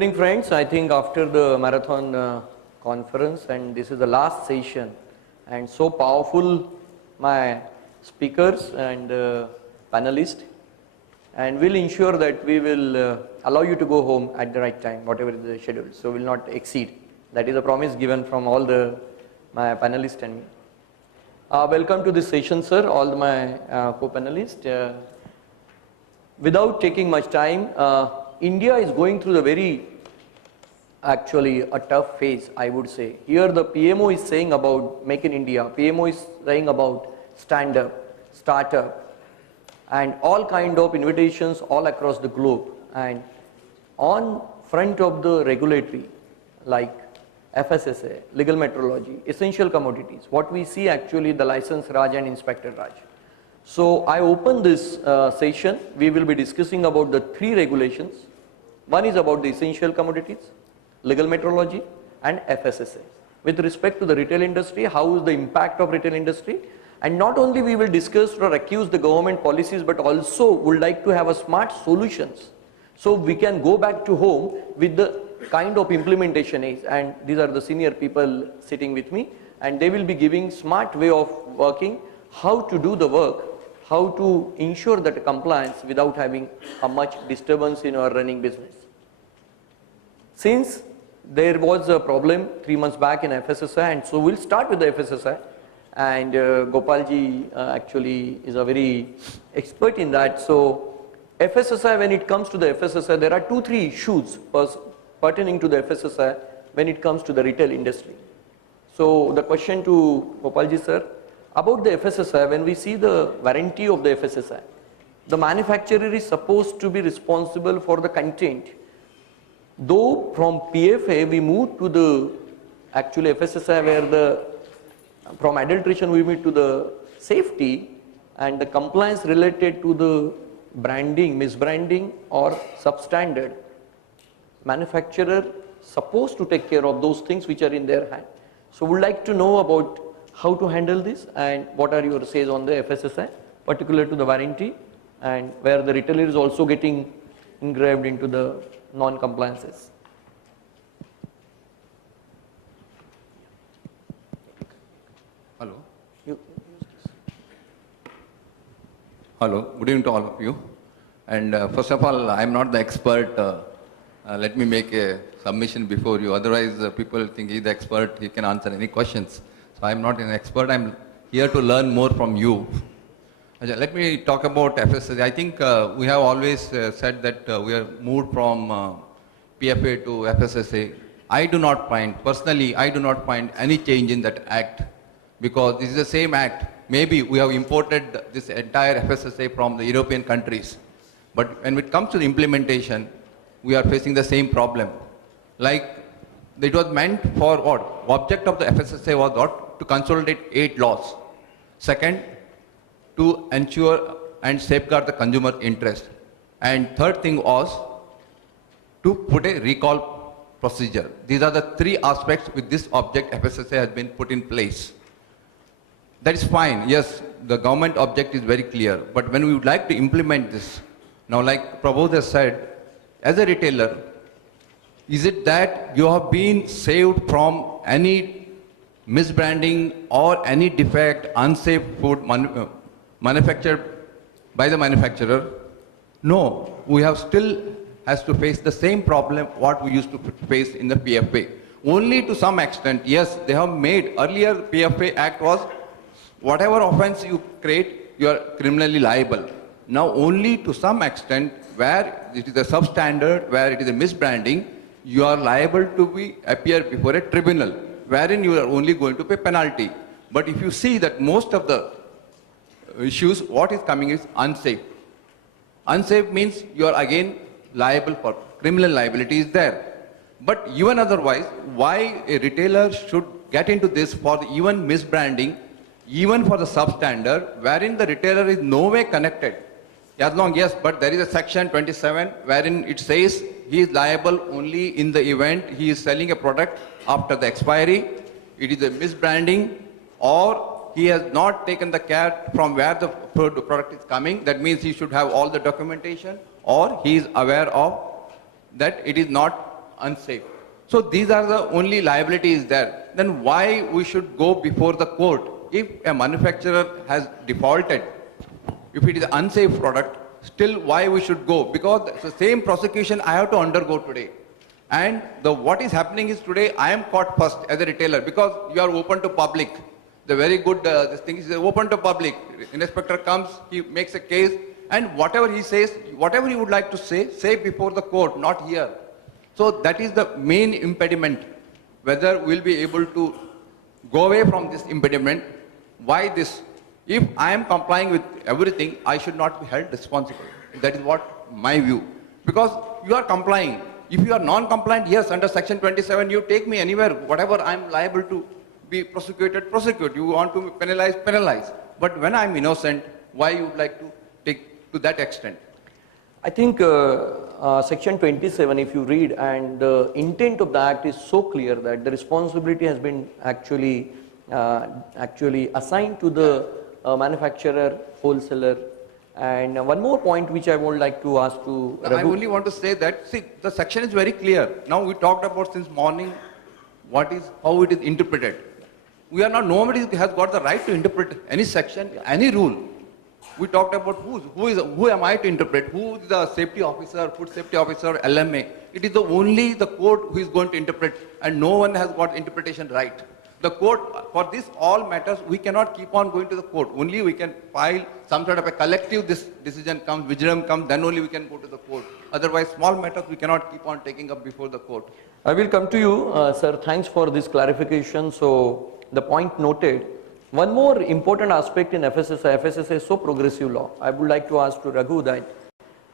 Evening friends, I think after the marathon conference and this is the last session and so powerful my speakers and panelists, and we'll ensure that we will allow you to go home at the right time, whatever is the schedule, so will not exceed. That is a promise given from all my panelists and me. Welcome to this session, sir, all my co-panelists. Without taking much time, India is going through actually a tough phase, I would say. Here the PMO is saying about Make in India, PMO is saying about stand up, startup, and all kind of invitations all across the globe. And on front of the regulatory, like FSSA, legal metrology, essential commodities, what we see actually the license Raj and Inspector Raj. So I open this session, we will be discussing about the three regulations. One is about the essential commodities, legal metrology and FSSA. With respect to the retail industry, how is the impact of retail industry? And not only we will discuss or accuse the government policies, but also would like to have a smart solutions. So we can go back to home with the kind of implementation is, and these are the senior people sitting with me, and they will be giving smart way of working, how to do the work, how to ensure that compliance without having a much disturbance in our running business. Since there was a problem 3 months back in FSSAI, and so we'll start with the FSSAI, and Gopalji actually is a very expert in that. So FSSAI, when it comes to the FSSAI, there are 2-3 issues pertaining to the FSSAI when it comes to the retail industry. So the question to Gopalji sir, about the FSSAI, when we see the warranty of the FSSAI, the manufacturer is supposed to be responsible for the content. Though from PFA we moved to the actually FSSAI where from adulteration we moved to the safety, and the compliance related to the branding, misbranding or substandard. Manufacturer supposed to take care of those things which are in their hand. So would like to know about how to handle this and what are your says on the FSSAI, particular to the warranty, and where the retailer is also getting engraved into the non-compliances. Hello. Hello. Good evening to all of you. And first of all, I am not the expert. Let me make a submission before you. Otherwise, people think he's the expert. He can answer any questions. So I am not an expert. I am here to learn more from you. Let me talk about FSSAI. I think we have always said that we have moved from PFA to FSSAI. Personally, I do not find any change in that act, because this is the same act. Maybe we have imported this entire FSSAI from the European countries. But when it comes to the implementation, we are facing the same problem. Like, it was meant for what? The object of the FSSAI was what? To consolidate 8 laws. Second, to ensure and safeguard the consumer interest. And third thing was to put a recall procedure. These are the 3 aspects with this object FSSAI has been put in place. That is fine. Yes, the government object is very clear. But when we would like to implement this, now like Prabodh has said, as a retailer, is it that you have been saved from any misbranding or any defect, unsafe food manufactured by the manufacturer? No, we have still has to face the same problem what we used to face in the PFA. Only to some extent, yes, they have made, earlier PFA Act was whatever offense you create, you are criminally liable. Now only to some extent, where it is a substandard, where it is a misbranding, you are liable to appear before a tribunal, wherein you are only going to pay penalty. But if you see that most of the issues, what is coming is unsafe. Unsafe means you are again liable for criminal liability is there. But even otherwise, why a retailer should get into this for the even misbranding, even for the substandard, wherein the retailer is no way connected. As long, yes, but there is a section 27 wherein it says he is liable only in the event he is selling a product after the expiry, it is a misbranding, or he has not taken the care from where the product is coming. That means he should have all the documentation, or he is aware of that it is not unsafe. So these are the only liabilities there. Then why we should go before the court if a manufacturer has defaulted? If it is an unsafe product, still why we should go? Because the same prosecution I have to undergo today. And what is happening is today I am caught first as a retailer because you are open to public. The very good, this thing is open to public. Inspector comes, he makes a case, and whatever he says, whatever he would like to say before the court, not here. So that is the main impediment. Whether we'll be able to go away from this impediment, why this? If I am complying with everything, I should not be held responsible. That is what my view. Because you are complying. If you are non-compliant, yes, under section 27, you take me anywhere, whatever I am liable to be prosecuted, prosecute. You want to penalize, penalize. But when I am innocent, why you would like to take to that extent? I think section 27, if you read, and the intent of the act is so clear that the responsibility has been actually assigned to the manufacturer, wholesaler. And one more point which I would like to ask to Raghu. I only want to say that, see, the section is very clear. Now we talked about since morning how it is interpreted. We are not, nobody has got the right to interpret any section, any rule. We talked about who am I to interpret? Who is the safety officer, food safety officer, LMA? It is only the court who is going to interpret, and no one has got interpretation right. The court, for this all matters, we cannot keep on going to the court. Only we can file some sort of a collective decision comes, vigilance comes, then only we can go to the court. Otherwise, small matters we cannot keep on taking up before the court. I will come to you, sir. Thanks for this clarification. So the point noted. One more important aspect in FSSAI, FSSAI is so progressive law. I would like to ask to Raghu that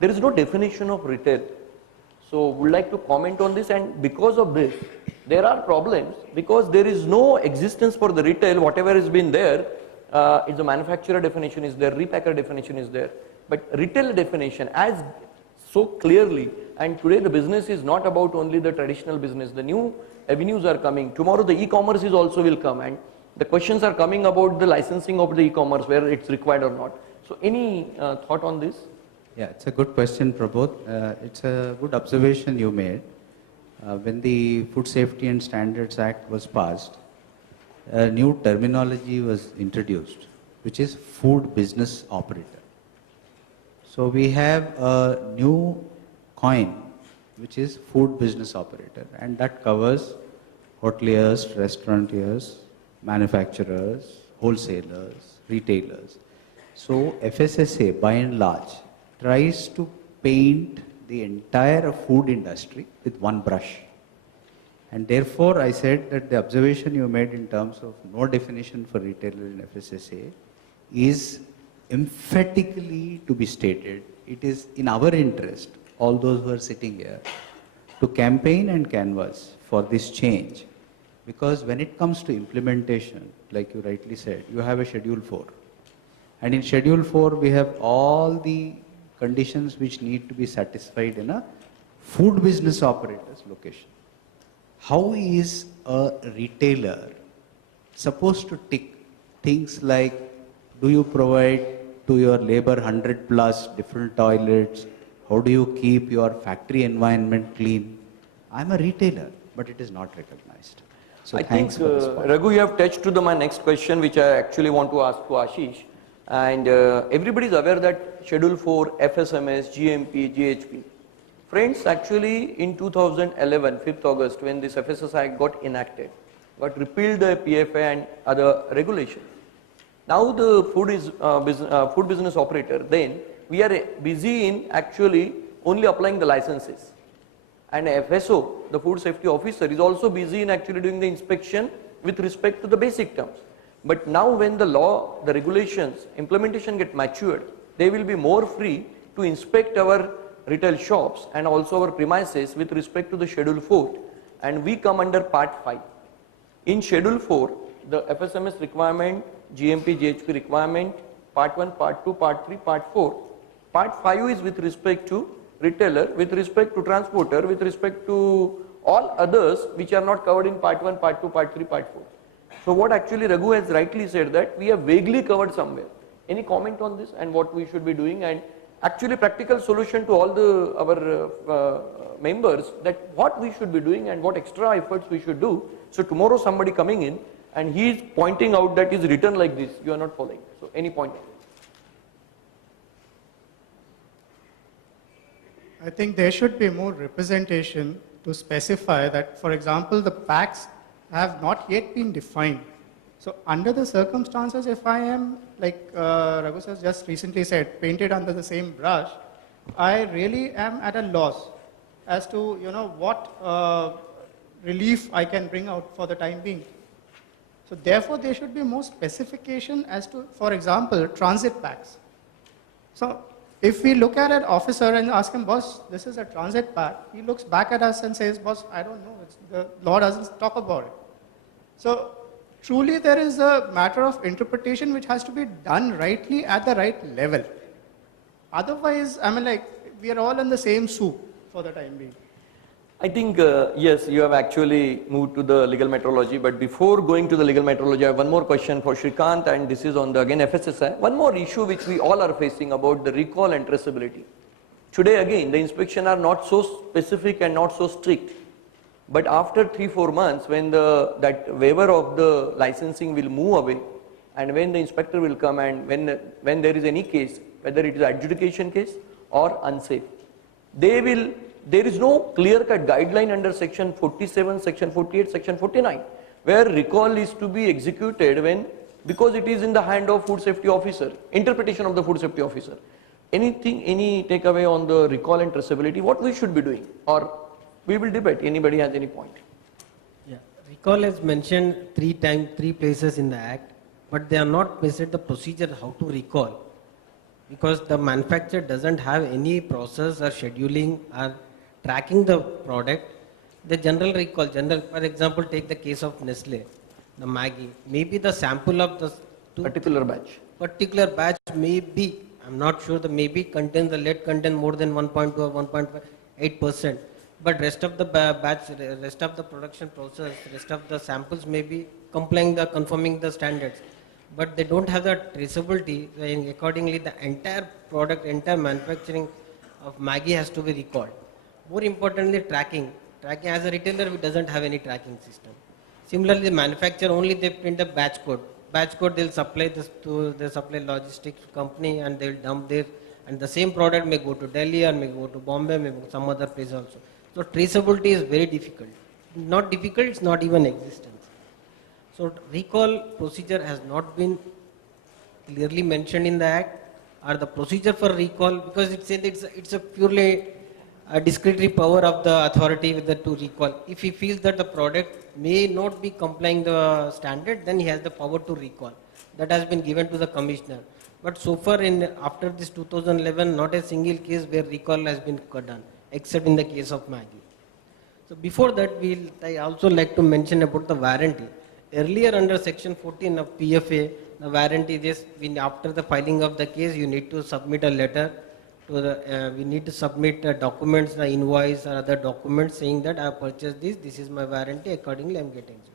there is no definition of retail. So would like to comment on this, and because of this, there are problems because there is no existence for the retail. Whatever has been there, is the manufacturer definition is there, repacker definition is there, but retail definition as so clearly. And today the business is not about only the traditional business. The new avenues are coming. Tomorrow the e-commerce is also will come, and the questions are coming about the licensing of the e-commerce, whether it's required or not. So any thought on this? Yeah, it's a good question, Prabodh. It's a good observation you made. When the Food Safety and Standards Act was passed, a new terminology was introduced, which is food business operator. So we have a new coin, which is food business operator, and that covers hoteliers, restaurateurs, manufacturers, wholesalers, retailers. So FSSAI, by and large, tries to paint the entire food industry with one brush. And therefore, I said that the observation you made in terms of no definition for retailer in FSSAI is emphatically to be stated. It is in our interest, all those who are sitting here, to campaign and canvass for this change. Because when it comes to implementation, like you rightly said, you have a Schedule 4. And in Schedule 4, we have all the conditions which need to be satisfied in a food business operator's location. How is a retailer supposed to tick things like, do you provide to your labor 100 plus different toilets? How do you keep your factory environment clean? I'm a retailer, but it is not recognized. So I thanks think, for this point. Raghu, you have touched to my next question, which I actually want to ask to Ashish. And everybody is aware that Schedule 4, FSMS, GMP, GHP. Friends, actually in 2011, 5th August, when this FSSAI got enacted, got repealed the PFA and other regulations. Now the food business operator, then we are busy in actually only applying the licenses. And FSO, the food safety officer, is also busy in actually doing the inspection with respect to the basic terms. But now when the law, the regulations, implementation get matured, they will be more free to inspect our retail shops and also our premises with respect to the Schedule 4. And we come under Part 5. In Schedule 4, the FSMS requirement, GMP, GHP requirement, Part 1, Part 2, Part 3, Part 4. Part 5 is with respect to retailer, with respect to transporter, with respect to all others which are not covered in Part 1, Part 2, Part 3, Part 4. So what actually Raghu has rightly said that we have vaguely covered somewhere. Any comment on this and what we should be doing, and actually practical solution to all the our members that what we should be doing and what extra efforts we should do. So tomorrow somebody coming in and he is pointing out that is written like this, you are not following. So any point? I think there should be more representation to specify that, for example, the packs have not yet been defined. So under the circumstances, if I am, like Raghu sir just recently said, painted under the same brush, I really am at a loss as to, you know, what relief I can bring out for the time being. So therefore, there should be more specification as to, for example, transit packs. So if we look at an officer and ask him, boss, this is a transit pack, he looks back at us and says, boss, I don't know, the law doesn't talk about it. So truly there is a matter of interpretation which has to be done rightly at the right level. Otherwise, I mean, like, we are all in the same soup for the time being. I think, yes, you have actually moved to the legal metrology, but before going to the legal metrology, I have one more question for Shrikant, and this is on the, again, FSSAI. One more issue which we all are facing about the recall and traceability. Today, again, the inspection are not so specific and not so strict, but after 3-4 months, when that waiver of the licensing will move away, and when the inspector will come and when there is any case, whether it is adjudication case or unsafe, there is no clear-cut guideline under section 47, section 48, section 49, where recall is to be executed because it is in the hand of food safety officer, interpretation of the food safety officer. Anything, any takeaway on the recall and traceability, what we should be doing? Or we will debate, anybody has any point? Yeah, recall is mentioned 3 places in the Act, but they are not mentioned the procedure how to recall. Because the manufacturer doesn't have any process or scheduling or tracking the product. The general recall, for example, take the case of Nestle, the Maggi. Maybe the sample of the Particular batch may be, I'm not sure, the maybe contains the lead content more than 1.2 or 1.8%. But rest of the batch, rest of the production process, rest of the samples may be conforming the standards. But they don't have the traceability, and accordingly the entire product, entire manufacturing of Maggi has to be recalled. More importantly, tracking. Tracking, as a retailer, we doesn't have any tracking system. Similarly, the manufacturer only they print a batch code. Batch code they'll supply this to the supply logistics company and they'll dump there, and the same product may go to Delhi or may go to Bombay, may go to some other place also. So traceability is very difficult. Not difficult, it's not even existent. So recall procedure has not been clearly mentioned in the Act, or the procedure for recall, because it said it's a purely discretionary power of the authority to recall. If he feels that the product may not be complying the standard, then he has the power to recall. That has been given to the commissioner. But so far, after this 2011, not a single case where recall has been done, except in the case of Maggi. So before that, I also like to mention about the warranty. Earlier, under section 14 of PFA, the warranty is after the filing of the case, you need to submit a letter to the. We need to submit documents, the invoice or other documents saying that I have purchased this. This is my warranty. Accordingly, I am getting it.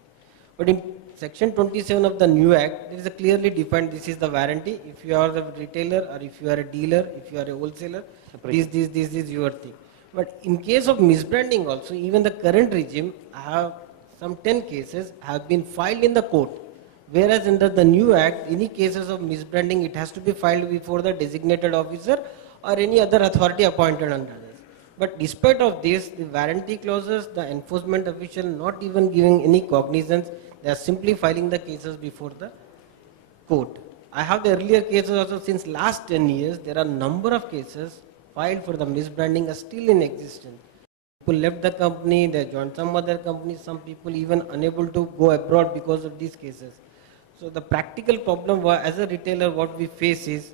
But in section 27 of the new Act, there is a clearly defined. This is the warranty. If you are the retailer or if you are a dealer, if you are a wholesaler, this is your thing. But in case of misbranding, also even the current regime, I have some 10 cases have been filed in the court, whereas under the new Act, any cases of misbranding, it has to be filed before the designated officer or any other authority appointed under this. But despite of this, the warranty clauses, the enforcement official not even giving any cognizance, they are simply filing the cases before the court. I have the earlier cases also. Since last 10 years, there are number of cases filed for the misbranding are still in existence. People left the company, they joined some other company, some people even unable to go abroad because of these cases. So the practical problem as a retailer, what we face is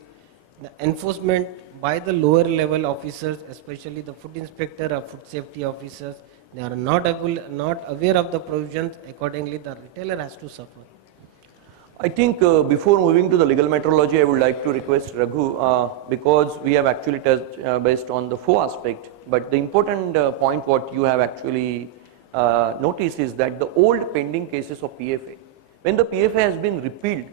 the enforcement by the lower level officers, especially the food inspector or food safety officers. They are not aware of the provisions. Accordingly, the retailer has to suffer. I think before moving to the legal metrology, I would like to request Raghu, because we have actually touched based on the 4 aspect, but the important point what you have actually noticed is that the old pending cases of PFA, when the PFA has been repealed,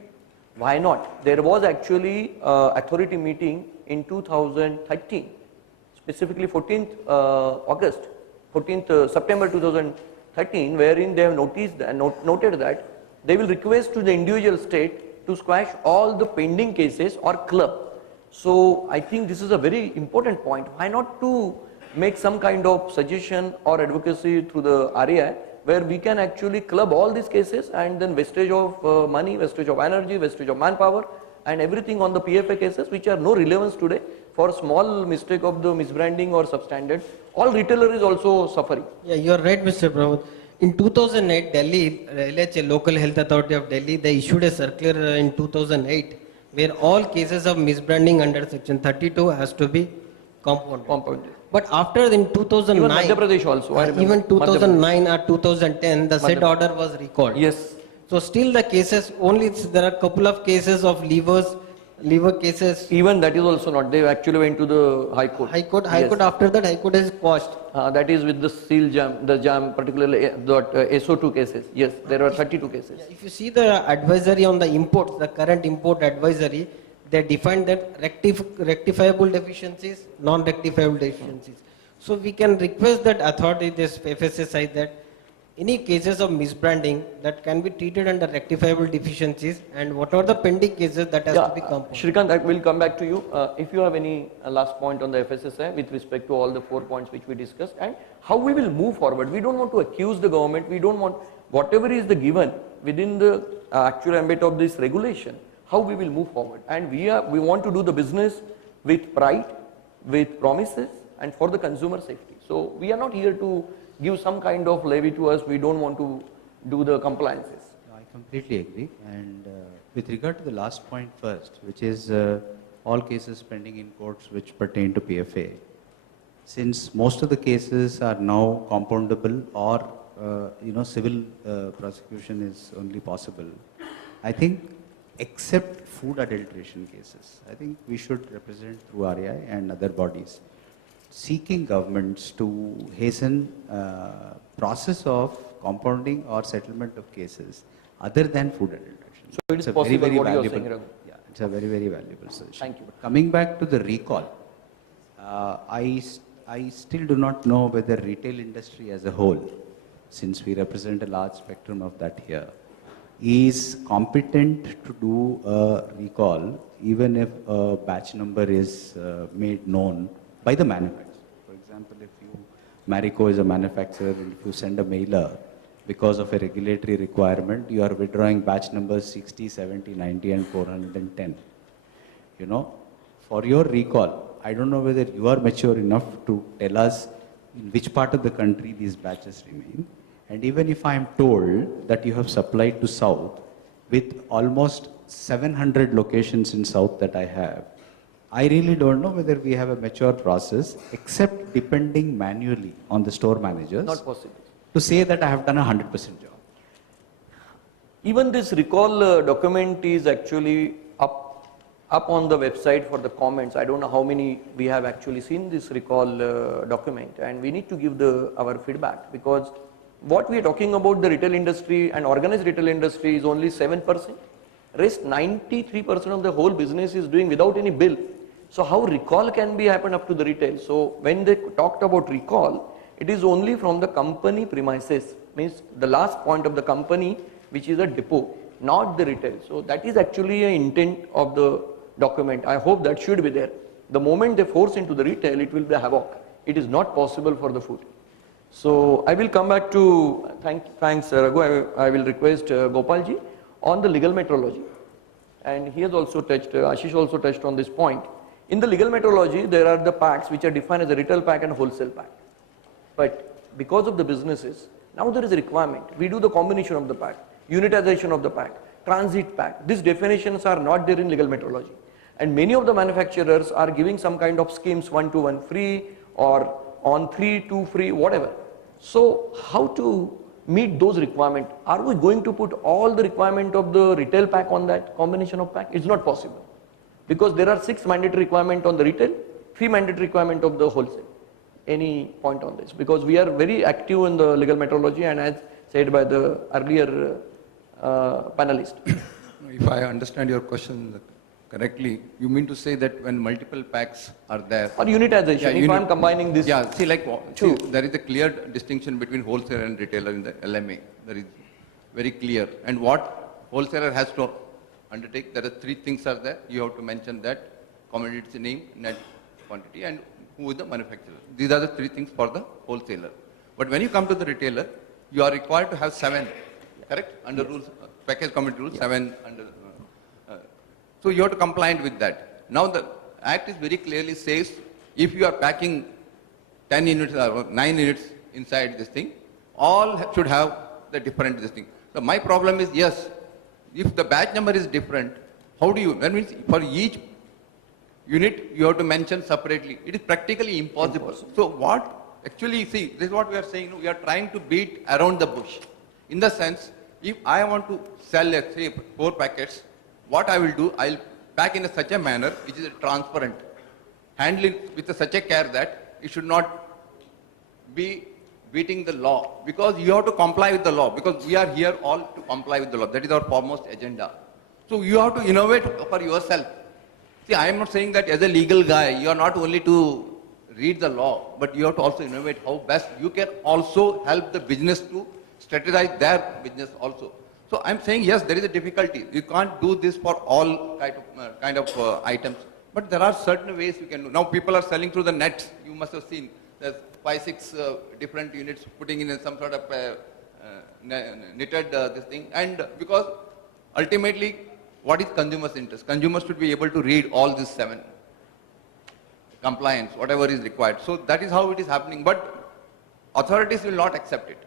why not? There was actually authority meeting in 2013, specifically 14th August, 14th September 2013, wherein they have noticed and noted that they will request to the individual state to squash all the pending cases or club. So I think this is a very important point. Why not to make some kind of suggestion or advocacy through the RAI, where we can actually club all these cases, and then wastage of money, wastage of energy, wastage of manpower, and everything on the PFA cases which are no relevance today. For small mistake of the misbranding or substandard, all retailer is also suffering. Yeah, you are right, Mr. Pramod. In 2008, Delhi, LHA, Local Health Authority of Delhi, they issued a circular in 2008 where all cases of misbranding under section 32 has to be compounded. Compounded. But after in 2009, Even Madhya Pradesh also, I remember. even Madhya 2009 or 2010, the said Madhya- order was recalled. Yes. So still the cases, only there are couple of cases of liver cases. Even that is also not. They actually went to the High Court. High Court, Yes. after that, High Court has quashed. That is with the seal jam, the jam, particularly SO2 cases. Yes, there are 32 cases. If you see the advisory on the imports, the current import advisory, they defined that rectifiable deficiencies, non-rectifiable deficiencies. So we can request that authority, this FSSI, that any cases of misbranding that can be treated under rectifiable deficiencies, and what are the pending cases that has to be compounded. Shrikant, I will come back to you. If you have any last point on the FSSI with respect to all the 4 points which we discussed, and how we will move forward. We don't want to accuse the government. We don't want whatever is the given within the actual ambit of this regulation, how we will move forward. And we want to do the business with pride, with promises, and for the consumer safety. So we are not here to give some kind of levy to us. We don't want to do the compliances. I completely agree. And with regard to the last point first, which is all cases pending in courts which pertain to PFA, since most of the cases are now compoundable or civil prosecution is only possible, I think except food adulteration cases, I think we should represent through RAI and other bodies seeking governments to hasten process of compounding or settlement of cases other than food adulteration. So it is It's a possible what you are valuable- saying, Raghu. Yeah, it's a very, very valuable suggestion. Thank you. Coming back to the recall, I still do not know whether retail industry as a whole, since we represent a large spectrum of that here, is competent to do a recall even if a batch number is made known by the manufacturer. For example, if Marico is a manufacturer, and if you send a mailer because of a regulatory requirement, you are withdrawing batch numbers 60, 70, 90 and 410. For your recall, I don't know whether you are mature enough to tell us in which part of the country these batches remain. And even if I am told that you have supplied to South with almost 700 locations in South that I have, I really don't know whether we have a mature process, except depending manually on the store managers, Not possible. to say that I have done a 100% job. Even this recall document is actually up on the website for the comments. I don't know how many we have actually seen this recall document, and we need to give our feedback, because what we are talking about, the retail industry and organized retail industry, is only 7%. Rest 93% of the whole business is doing without any bill. So how recall can be happen up to the retail? So when they talked about recall, it is only from the company premises, means the last point of the company, which is a depot, not the retail. So that is actually an intent of the document. I hope that should be there. The moment they force into the retail, it will be a havoc. It is not possible for the food. So I will come back to, thanks Raghu, I will request Gopalji on the legal metrology. And he has also touched, Ashish also touched on this point. In the legal metrology, there are the packs which are defined as a retail pack and wholesale pack. But because of the businesses, now there is a requirement. We do the combination of the pack, unitization of the pack, transit pack. These definitions are not there in legal metrology. And many of the manufacturers are giving some kind of schemes, 1-to-1 free or on 3-2 free, whatever. So how to meet those requirements? Are we going to put all the requirement of the retail pack on that combination of pack? It's not possible. Because there are 6 mandatory requirement on the retail, 3 mandatory requirement of the wholesale. Any point on this? Because we are very active in the legal metrology, and as said by the earlier panelist. If I understand your question correctly, you mean to say that when multiple packs are there, Or unitization, Yeah, if unit- I'm combining this. yeah, see, like, two. there is a clear distinction between wholesaler and retailer in the LMA. There is very clear. And what wholesaler has to undertake, there are three things are there. You have to mention that commodity name, net quantity, and who is the manufacturer. These are the three things for the wholesaler. But when you come to the retailer, you are required to have 7, correct? Under rules, package committee rules, 7 under. So you have to comply with that. Now the Act is very clearly says, if you are packing 10 units or 9 units inside this thing, all should have the different this thing. So my problem is, yes, if the batch number is different, how do you, that means for each unit you have to mention separately. It is practically impossible. So what, actually, see, this is what we are saying, we are trying to beat around the bush. In the sense, if I want to sell, let's say, 4 packets, what I will do, I'll pack in such a manner which is transparent. Handle it with such a care that it should not be beating the law, because you have to comply with the law, because we are here all to comply with the law. That is our foremost agenda. So you have to innovate for yourself. See, I am not saying that as a legal guy, you are not only to read the law, but you have to also innovate how best you can also help the business to strategize their business also. So I'm saying, yes, there is a difficulty. You can't do this for all kind of items. But there are certain ways you can do. Now people are selling through the nets. You must have seen there's 5, 6 different units putting in some sort of knitted this thing. And because ultimately, what is consumer's interest? Consumers should be able to read all these 7 compliance, whatever is required. So that is how it is happening. But authorities will not accept it.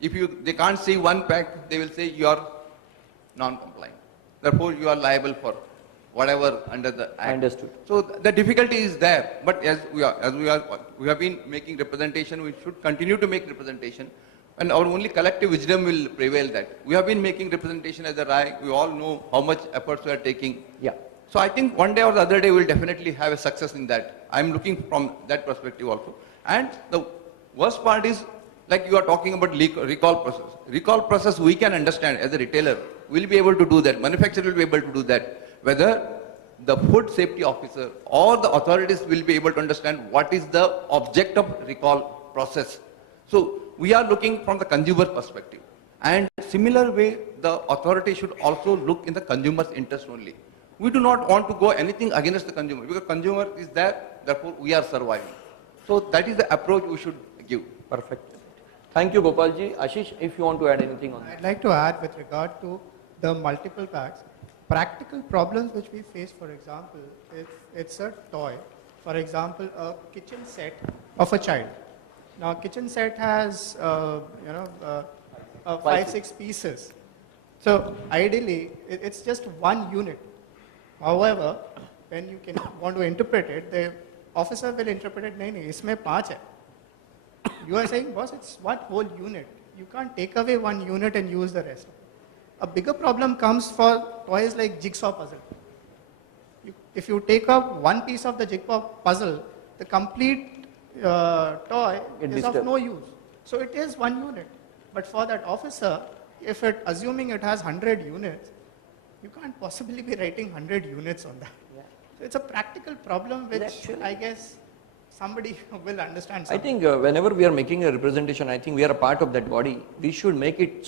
If they can't see one pack, they will say you are non-compliant. Therefore, you are liable for whatever under the Act. Understood. So the difficulty is there. But as we have been making representation, we should continue to make representation. And our only collective wisdom will prevail that. We have been making representation as a RAI. We all know how much efforts we are taking. Yeah. So I think one day or the other day we will definitely have a success in that. I'm looking from that perspective also. And the worst part is, like you are talking about recall process. Recall process we can understand as a retailer. We'll be able to do that. Manufacturer will be able to do that. Whether the food safety officer or the authorities will be able to understand what is the object of recall process. So we are looking from the consumer perspective. And similar way, the authority should also look in the consumer's interest only. We do not want to go anything against the consumer, because consumer is there, therefore we are surviving. So that is the approach we should give. Perfect. Thank you, Gopalji. Ashish, if you want to add anything on that. I'd like to add with regard to the multiple packs, practical problems which we face, for example, if it's a toy, for example, a kitchen set of a child. Now, kitchen set has, 5, 6 pieces. So ideally, it's just one unit. However, when you want to interpret it, the officer will interpret it, nahi, isme 5 hai. You are saying, boss, it's one whole unit. You can't take away one unit and use the rest. A bigger problem comes for toys like jigsaw puzzle. If you take up one piece of the jigsaw puzzle, the complete toy is of no use. So it is one unit. But for that officer, assuming it has 100 units, you can't possibly be writing 100 units on that. Yeah. So it's a practical problem which I guess somebody will understand. I think whenever we are making a representation, I think we are a part of that body. We should make it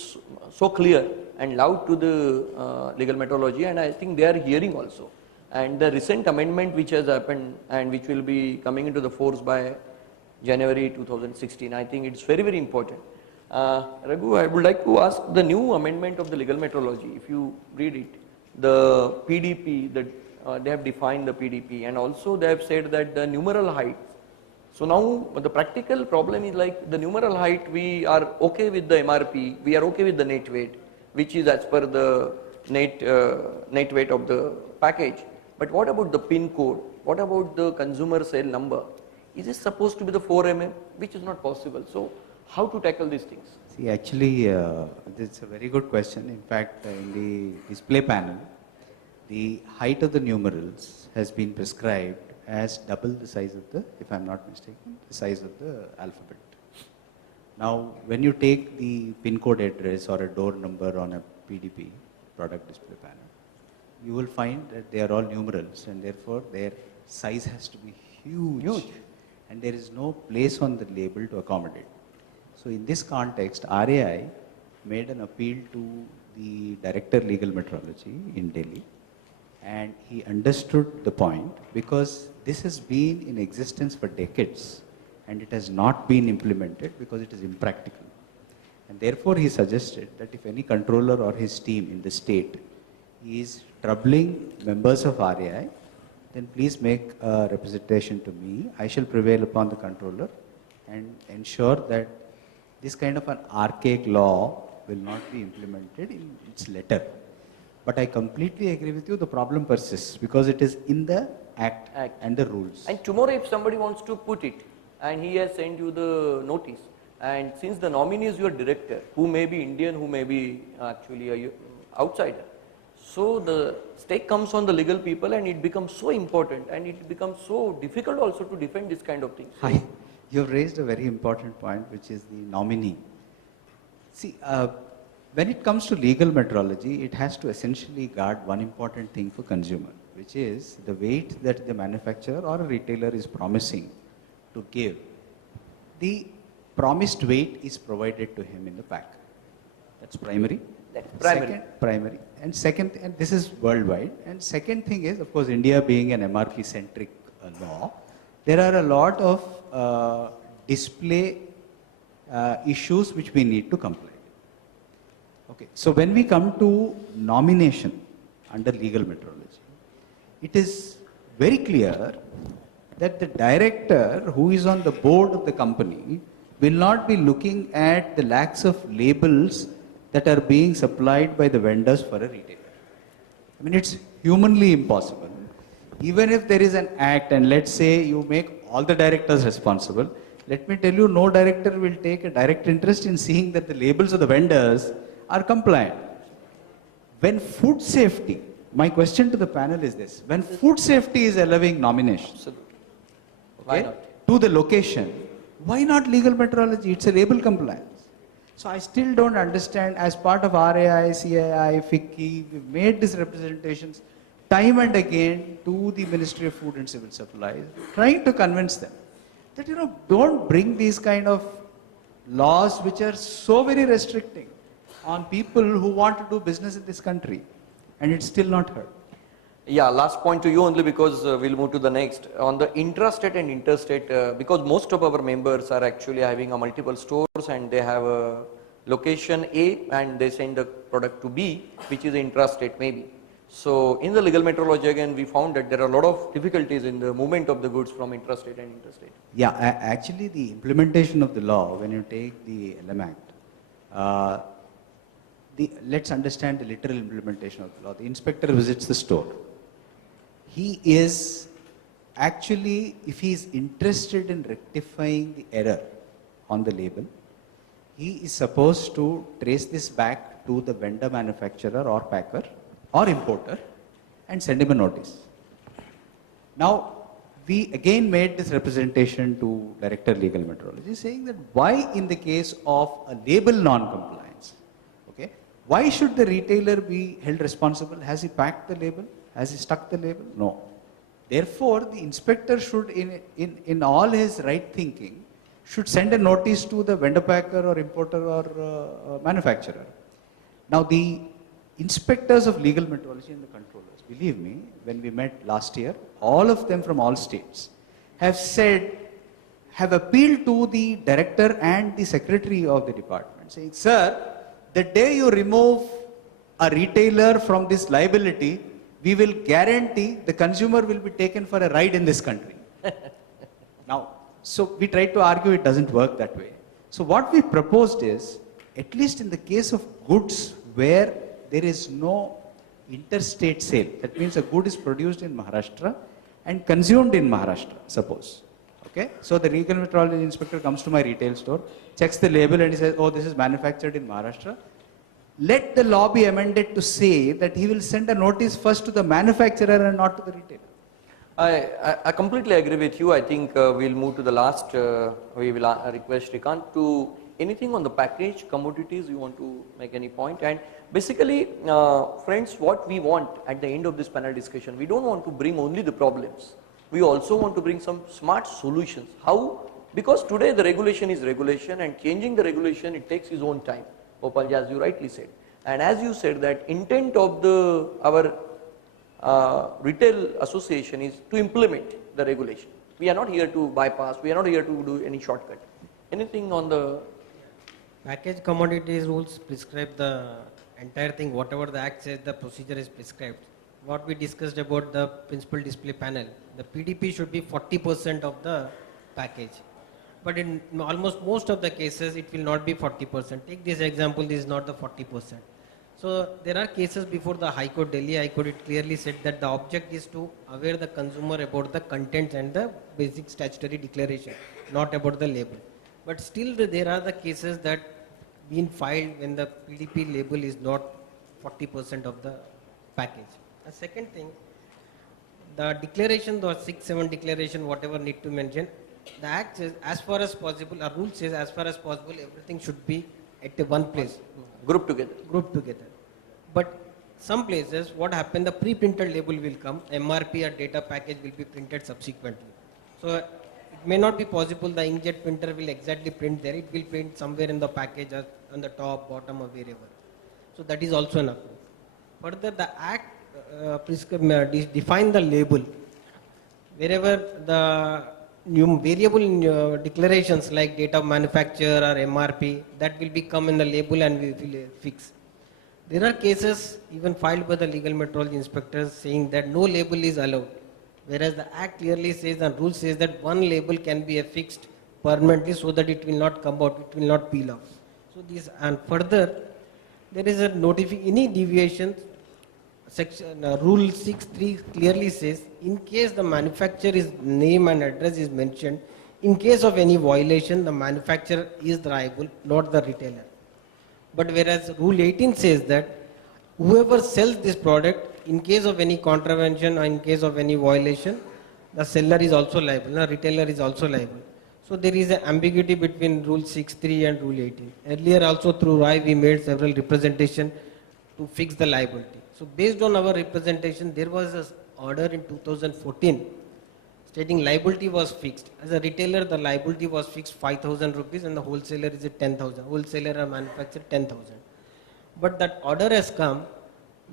so clear and loud to the legal metrology, and I think they are hearing also. And the recent amendment which has happened and which will be coming into the force by January 2016, I think it's very, very important. Raghu, I would like to ask the new amendment of the legal metrology. If you read it, the PDP, they have defined the PDP, and also they have said that the numeral height. So now the practical problem is like the numeral height, we are okay with the MRP, we are okay with the net weight, which is as per the net weight of the package. But what about the PIN code? What about the consumer sale number? Is it supposed to be the 4 mm, which is not possible? So how to tackle these things? See, actually, it's a very good question. In fact, in the display panel, the height of the numerals has been prescribed as double the size of the, if I'm not mistaken, the size of the alphabet. Now, when you take the PIN code address or a door number on a PDP, product display panel, you will find that they are all numerals and therefore their size has to be huge. Huge. And there is no place on the label to accommodate. So in this context, RAI made an appeal to the Director Legal Metrology in Delhi, and he understood the point because this has been in existence for decades and it has not been implemented because it is impractical. And therefore he suggested that if any controller or his team in the state is troubling members of RAI, then please make a representation to me. I shall prevail upon the controller and ensure that this kind of an archaic law will not be implemented in its letter. But I completely agree with you, the problem persists because it is in the act, and the rules. And tomorrow if somebody wants to put it and he has sent you the notice, and since the nominee is your director, who may be Indian, who may be actually a outsider, so the stake comes on the legal people and it becomes so important and it becomes so difficult also to defend this kind of things. Hi. You've raised a very important point, which is the nominee. See, when it comes to legal metrology, it has to essentially guard one important thing for consumer, which is the weight that the manufacturer or a retailer is promising to give. The promised weight is provided to him in the pack. That's primary. That's primary. Primary. And second, and this is worldwide. And second thing is, of course, India being an MRP-centric law, there are a lot of display issues which we need to comply. Okay, so when we come to nomination under legal metrology, it is very clear that the director who is on the board of the company will not be looking at the lakhs of labels that are being supplied by the vendors for a retailer. I mean, it's humanly impossible. Even if there is an act and let's say you make all the directors responsible, let me tell you, no director will take a direct interest in seeing that the labels of the vendors are compliant. When food safety, my question to the panel is this, when food safety is allowing nomination Absolutely. Why okay, not? to the location, why not legal metrology? It's a label compliance. So I still don't understand, as part of RAI, CAI, FICCI, we've made these representations time and again to the Ministry of Food and Civil Supplies, trying to convince them that, you know, don't bring these kind of laws which are so very restricting on people who want to do business in this country, and it's still not heard. Yeah, last point to you only because we'll move to the next. On the intrastate and interstate, because most of our members are actually having a multiple stores and they have a location A and they send the product to B, which is intrastate maybe. So in the legal metrology again, we found that there are a lot of difficulties in the movement of the goods from intrastate and interstate. Yeah, actually the implementation of the law, when you take the LM Act, let's understand the literal implementation of the law. The inspector visits the store. He is actually, if he is interested in rectifying the error on the label, he is supposed to trace this back to the vendor, manufacturer or packer or importer and send him a notice. Now, we again made this representation to Director Legal Metrology saying that why in the case of a label non-compliance, okay, why should the retailer be held responsible? Has he packed the label? Has he stuck the label? No. Therefore, the inspector should, in all his right thinking, should send a notice to the vendor, packer or importer or manufacturer. Now, the inspectors of legal metrology and the controllers, believe me, when we met last year, all of them from all states have said, have appealed to the director and the secretary of the department saying, sir, the day you remove a retailer from this liability, we will guarantee the consumer will be taken for a ride in this country. Now, so we tried to argue it doesn't work that way. So what we proposed is, at least in the case of goods where there is no interstate sale, that means a good is produced in Maharashtra and consumed in Maharashtra, suppose. Okay? So the legal metrology inspector comes to my retail store, checks the label and he says, oh, this is manufactured in Maharashtra. Let the law be amended to say that he will send a notice first to the manufacturer and not to the retailer. I completely agree with you. I think we'll move to the last. We will request Shrikant to anything on the package, commodities, you want to make any point? And basically, friends, what we want at the end of this panel discussion, we don't want to bring only the problems. We also want to bring some smart solutions. How? Because today the regulation is regulation, and changing the regulation, it takes its own time, Gopalji, as you rightly said. And as you said, that intent of our retail association is to implement the regulation. We are not here to bypass, we are not here to do any shortcut. Anything on the Package commodities rules prescribe the entire thing, whatever the act says, the procedure is prescribed. What we discussed about the principal display panel, the PDP should be 40% of the package. But in almost most of the cases, it will not be 40%. Take this example, this is not the 40%. So there are cases before the High Court, Delhi High Court, it clearly said that the object is to aware the consumer about the content and the basic statutory declaration, not about the label. But still there are the cases that been filed when the PDP label is not 40% of the package. The second thing, the declaration, the 6-7 declaration, whatever need to mention, the act says as far as possible, our rule says as far as possible, everything should be at one place, group together? grouped together. But some places, what happened, the pre-printed label will come, MRP or data package will be printed subsequently. So it may not be possible, the inkjet printer will exactly print there, it will print somewhere in the package or on the top, bottom or wherever. So that is also an approach. Further, the act define the label. Wherever the new variable declarations like date of manufacture or MRP, that will become in the label and we will fix. There are cases even filed by the legal metrology inspectors saying that no label is allowed. Whereas the act clearly says and rule says that one label can be affixed permanently so that it will not come out, it will not peel off. So these, and further, there is a any deviation, section rule 6.3 clearly says, in case the manufacturer's name and address is mentioned, in case of any violation, the manufacturer is liable, not the retailer. But whereas rule 18 says that whoever sells this product, in case of any contravention or in case of any violation, the seller is also liable, the retailer is also liable. So there is an ambiguity between rule 6.3 and rule 18. Earlier also through RAI we made several representation to fix the liability. So based on our representation, there was an order in 2014 stating liability was fixed. As a retailer, the liability was fixed 5,000 rupees and the wholesaler is at 10,000. Wholesaler or manufacturer 10,000. But that order has come,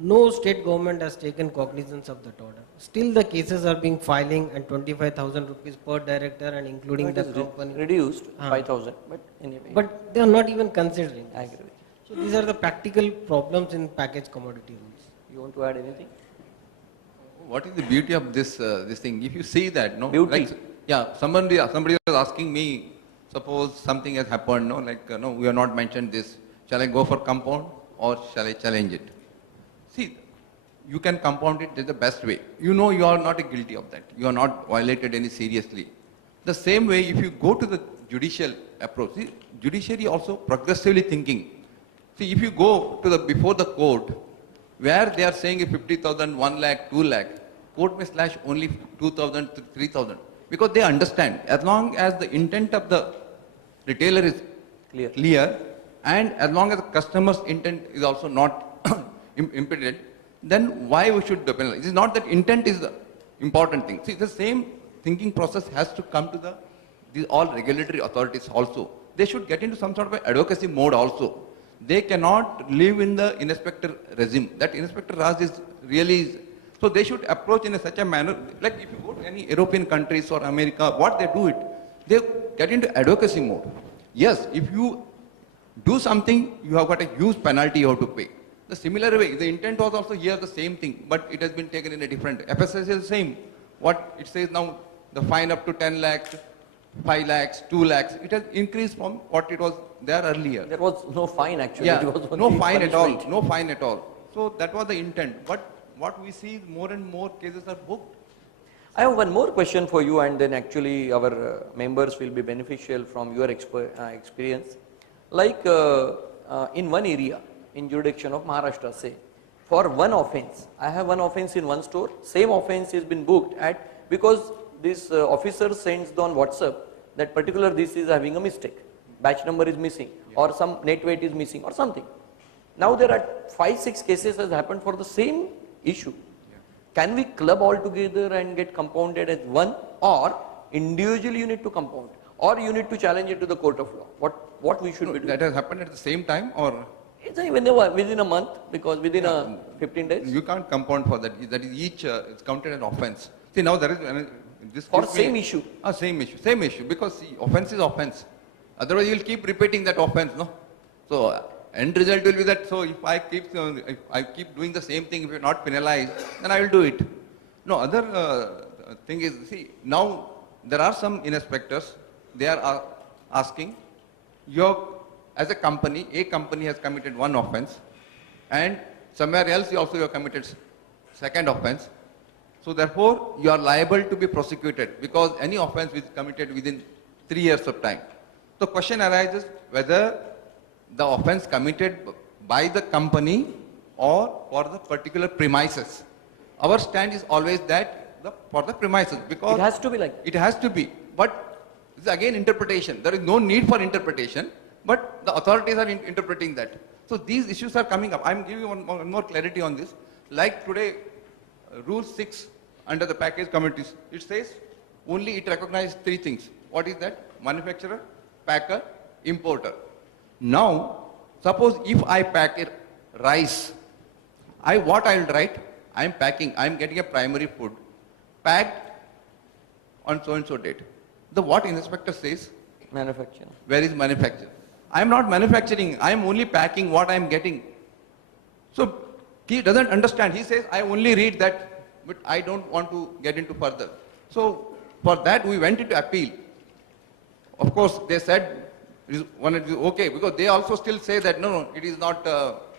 no state government has taken cognizance of that order. Still the cases are being filing and 25,000 rupees per director and including the company. Reduced 5,000, but anyway. But they are not even considering. I agree with you. So these are the practical problems in package commodity rules. You want to add anything? What is the beauty of this thing? If you see that, no, Beauty. like, yeah, somebody was asking me, suppose something has happened, no, like no, we have not mentioned this. Shall I go for compound or shall I challenge it? See, you can compound it. That's the best way. You know you are not guilty of that. You are not violated any seriously. The same way, if you go to the judicial approach, see, judiciary also progressively thinking. See, if you go to the before the court, where they are saying 50,000, 1 lakh, 2 lakh, court may slash only 2,000 to 3,000 because they understand as long as the intent of the retailer is clear and as long as the customer's intent is also not impeded, then why we should penalize? It is not that intent is the important thing. See, the same thinking process has to come to these all regulatory authorities also. They should get into some sort of an advocacy mode also. They cannot live in the inspector regime. That inspector Raj is really, so they should approach in such a manner, like if you go to any European countries or America, what they do it, they get into advocacy mode. Yes, if you do something, you have got a huge penalty you have to pay. The similar way, the intent was also here the same thing, but it has been taken in a different, FSS is the same. What it says now, the fine up to 10 lakhs, 5 lakhs, 2 lakhs, it has increased from what it was there earlier. There was no fine actually. Yeah, It was no only fine at all, punishment. no fine at all. So that was the intent. But what we see, more and more cases are booked. I have one more question for you, and then actually our members will be beneficial from your experience. Like in one area, in jurisdiction of Maharashtra, say, for one offense, I have one offense in one store, same offense has been booked at, because this officer sends on WhatsApp that particular this is having a mistake. batch number is missing, or some net weight is missing, or something. Now there are 5-6 cases has happened for the same issue. Can we club all together and get compounded as one, or individually you need to compound, or you need to challenge it to the court of law? What we should be doing? That has happened at the same time, or It's within a month, because within a 15 days. you can't compound for that. That is each it's counted as offense. See, now there is this For gives me- same issue. Same issue, because see, offense is offense. Otherwise, you will keep repeating that offense, no? So end result will be that. So if I keep doing the same thing, if you're not penalized, then I will do it. No, other thing is, see, now there are some inspectors. They are asking, as a company has committed one offense, and somewhere else you have committed second offense. So therefore, you are liable to be prosecuted, because any offense is committed within 3 years of time. The question arises whether the offense committed by the company or for the particular premises. Our stand is always that for the premises, because It has to be like that. it has to be. But it's again interpretation. There is no need for interpretation, but the authorities are interpreting that. So these issues are coming up. I'm giving you one more clarity on this. Like today, Rule 6 under the package committees, it says only it recognizes 3 things. What is that? Manufacturer, packer, importer. Now, suppose if I pack rice, what I will write? I am packing, I am getting a primary food, packed on so and so date. The what inspector says? Manufacturing. Where is manufacture? I am not manufacturing, I am only packing what I am getting. So he doesn't understand. He says, I only read that, but I don't want to get into further. So for that we went into appeal. Of course, they said it is okay, because they also still say that no, it is not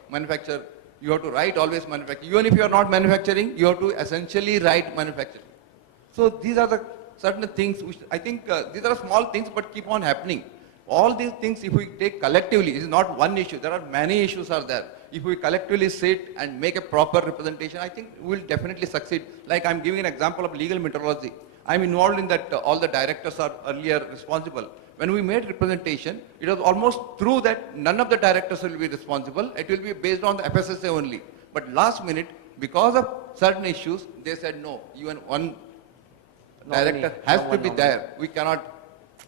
manufacture. You have to write always manufacture. Even if you are not manufacturing, you have to essentially write manufacturing. So these are the certain things which I think these are small things but keep on happening. All these things, if we take collectively, it is not one issue. There are many issues are there. If we collectively sit and make a proper representation, I think we will definitely succeed. Like I'm giving an example of legal metrology. I'm involved in that. All the directors are earlier responsible. When we made representation, it was almost true that none of the directors will be responsible. It will be based on the FSSA only. But last minute, because of certain issues, they said no, even one director has to be there. We cannot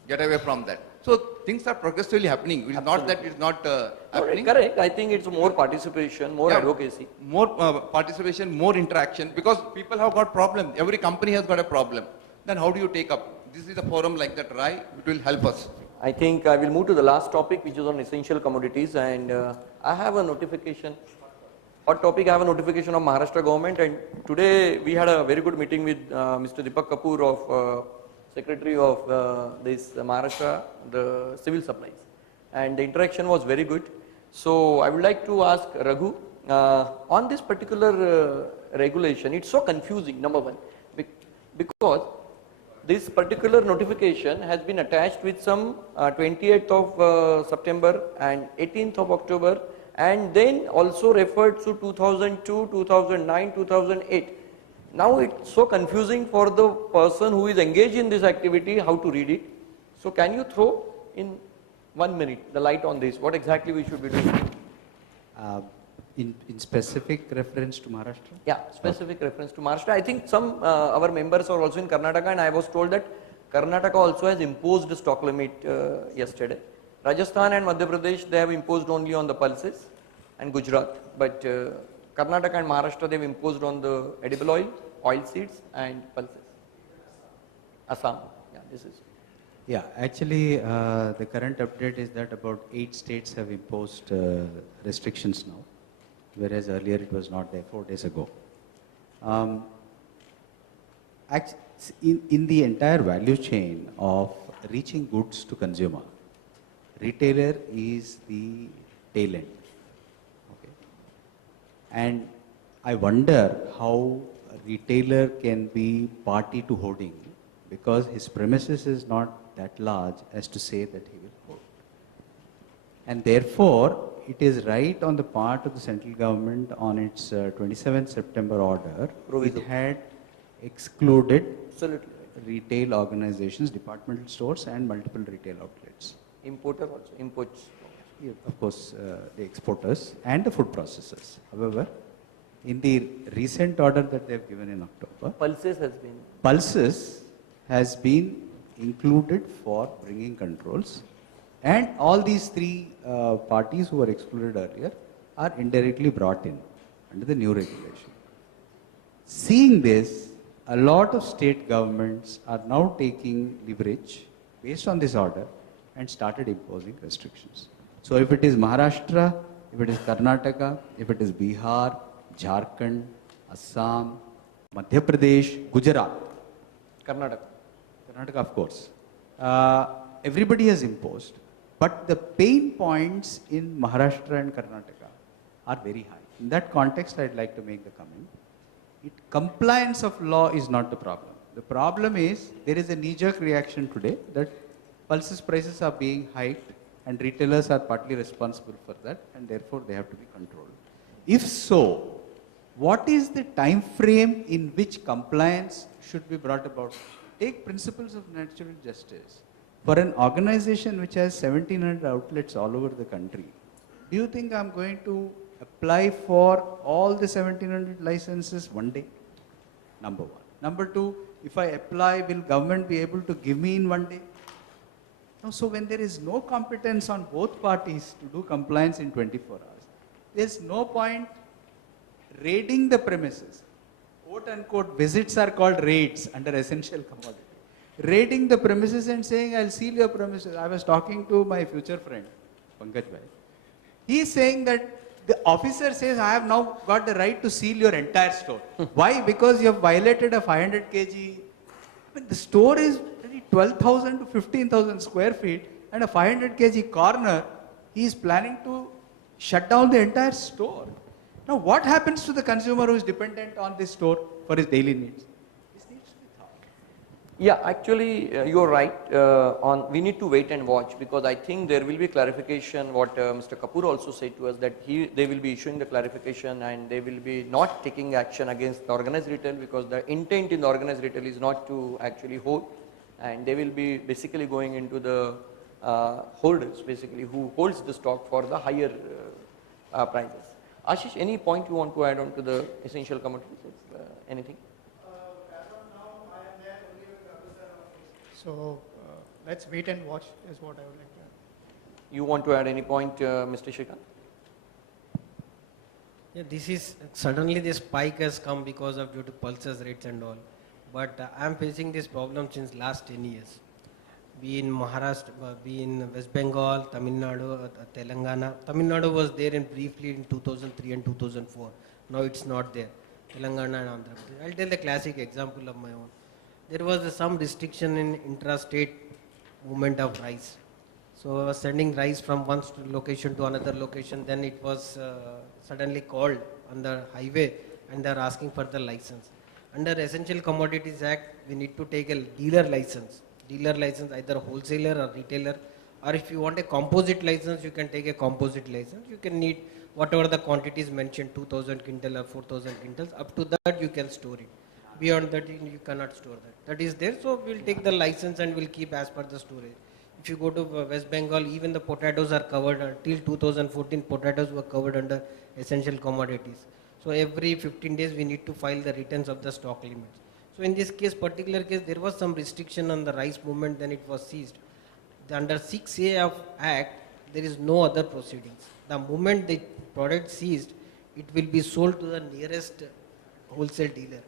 get away from that. So things are progressively happening. It is not that it's not happening. Correct. I think it's more participation, more Yeah. advocacy. More participation, more interaction, because people have got problems. Every company has got a problem. Then how do you take up? This is a forum like that, right? It will help us. I think I will move to the last topic, which is on essential commodities, and I have a notification. Hot topic, I have a notification of Maharashtra government, and today we had a very good meeting with Mr. Deepak Kapoor of Secretary of this Maharashtra, the civil supplies, and the interaction was very good. So I would like to ask Raghu on this particular regulation. It's so confusing, number one, because this particular notification has been attached with some 28th of September and 18th of October, and then also referred to 2002, 2009, 2008. Now it's so confusing for the person who is engaged in this activity how to read it. So can you throw in 1 minute the light on this? What exactly we should be doing? In specific reference to Maharashtra? Yeah, specific reference to Maharashtra. I think some our members are also in Karnataka, and I was told that Karnataka also has imposed a stock limit yesterday. Rajasthan and Madhya Pradesh, they have imposed only on the pulses, and Gujarat. But Karnataka and Maharashtra, they have imposed on the edible oil seeds and pulses. Assam, yeah, this is. Yeah, actually, the current update is that about 8 states have imposed restrictions now, whereas earlier it was not there 4 days ago. In the entire value chain of reaching goods to consumer, retailer is the tail end. Okay. And I wonder how a retailer can be party to hoarding, because his premises is not that large as to say that he will hoard. And therefore, it is right on the part of the central government on its 27th September order, Proviso. it had excluded Absolutely. retail organizations, departmental stores and multiple retail outlets. Importer also, imports. Yeah, of course, the exporters and the food processors. However, in the recent order that they have given in October, Pulses has been. pulses has been included for bringing controls, and all these three parties who were excluded earlier are indirectly brought in under the new regulation. Seeing this, a lot of state governments are now taking leverage based on this order and started imposing restrictions. So if it is Maharashtra, if it is Karnataka, if it is Bihar, Jharkhand, Assam, Madhya Pradesh, Gujarat, Karnataka. Karnataka, of course. Everybody has imposed, but the pain points in Maharashtra and Karnataka are very high. In that context, I'd like to make the comment. Compliance of law is not the problem. The problem is there is a knee-jerk reaction today that pulses prices are being hiked and retailers are partly responsible for that, and therefore they have to be controlled. If so, what is the time frame in which compliance should be brought about? Take principles of natural justice. For an organization which has 1700 outlets all over the country, do you think I'm going to apply for all the 1700 licenses one day? Number one. Number two, if I apply, will government be able to give me in one day? No, so when there is no competence on both parties to do compliance in 24 hours, there's no point raiding the premises. Quote unquote visits are called raids under essential commodity. Raiding the premises and saying, I'll seal your premises. I was talking to my future friend, Pankaj Bhai. He is saying that the officer says, I have now got the right to seal your entire store. Why? Because you have violated a 500 kg. I mean, the store is 12,000 to 15,000 square feet and a 500 kg corner. He is planning to shut down the entire store. Now, what happens to the consumer who is dependent on this store for his daily needs? This needs to be thought. Yeah, actually, you're right. We need to wait and watch, because I think there will be clarification. What Mr. Kapoor also said to us, that they will be issuing the clarification and they will be not taking action against the organized retail, because the intent in the organized retail is not to actually hold, and they will be basically going into the holders, basically who holds the stock for the higher prices. Ashish, any point you want to add on to the essential commodities? Anything? So let's wait and watch is what I would like to add. You want to add any point, Mr. Shrikant? Yeah, this is suddenly this spike has come because of due to pulses rates and all. But I am facing this problem since last 10 years. Be in Maharashtra, be in West Bengal, Tamil Nadu, Telangana. Tamil Nadu was there in briefly in 2003 and 2004. Now it's not there. Telangana and Andhra Pradesh. I'll tell the classic example of my own. There was some restriction in intrastate movement of rice. So I was sending rice from one location to another location. Then it was suddenly called on the highway and they are asking for the license. Under Essential Commodities Act, we need to take a dealer license. Dealer license, either wholesaler or retailer, or if you want a composite license, you can take a composite license. You can need whatever the quantities mentioned, 2000 quintal or 4000 quintals. Up to that, you can store it. Beyond that, you cannot store that. That is there, so we'll take the license and we'll keep as per the storage. If you go to West Bengal, even the potatoes are covered. Till 2014, potatoes were covered under essential commodities. So every 15 days, we need to file the returns of the stock limits. So in this case, particular case, there was some restriction on the rice movement, then it was seized. Under 6A of Act, there is no other proceedings. The moment the product seized, it will be sold to the nearest wholesale dealer.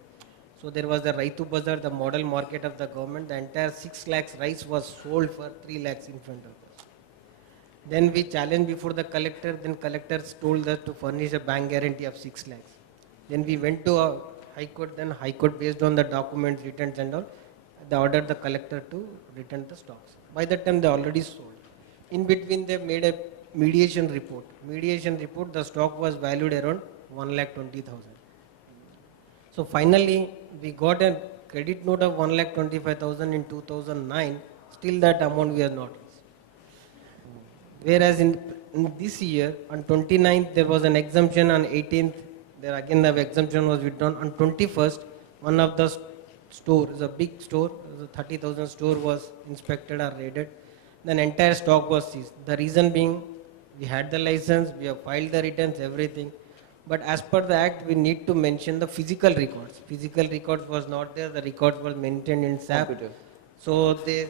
So there was the Raitu Bazar, the model market of the government. The entire 6 lakhs rice was sold for 3 lakhs in front of us. Then we challenged before the collector. Then collectors told us to furnish a bank guarantee of 6 lakhs. Then we went to a High Court. Then High Court, based on the documents, returns and all, they ordered the collector to return the stocks. By that time, they already sold. In between, they made a mediation report. Mediation report, the stock was valued around 1,20,000. So finally, we got a credit note of 1,25,000 in 2009. Still that amount we have not received. Whereas in this year, on 29th, there was an exemption. On 18th, there again the exemption was withdrawn. On 21st, one of the stores, a big store, the 30,000 store was inspected or raided. then entire stock was seized. The reason being, we had the license, we have filed the returns, everything. But as per the act, we need to mention the physical records. Physical records was not there, the records were maintained in SAP. Computer. So they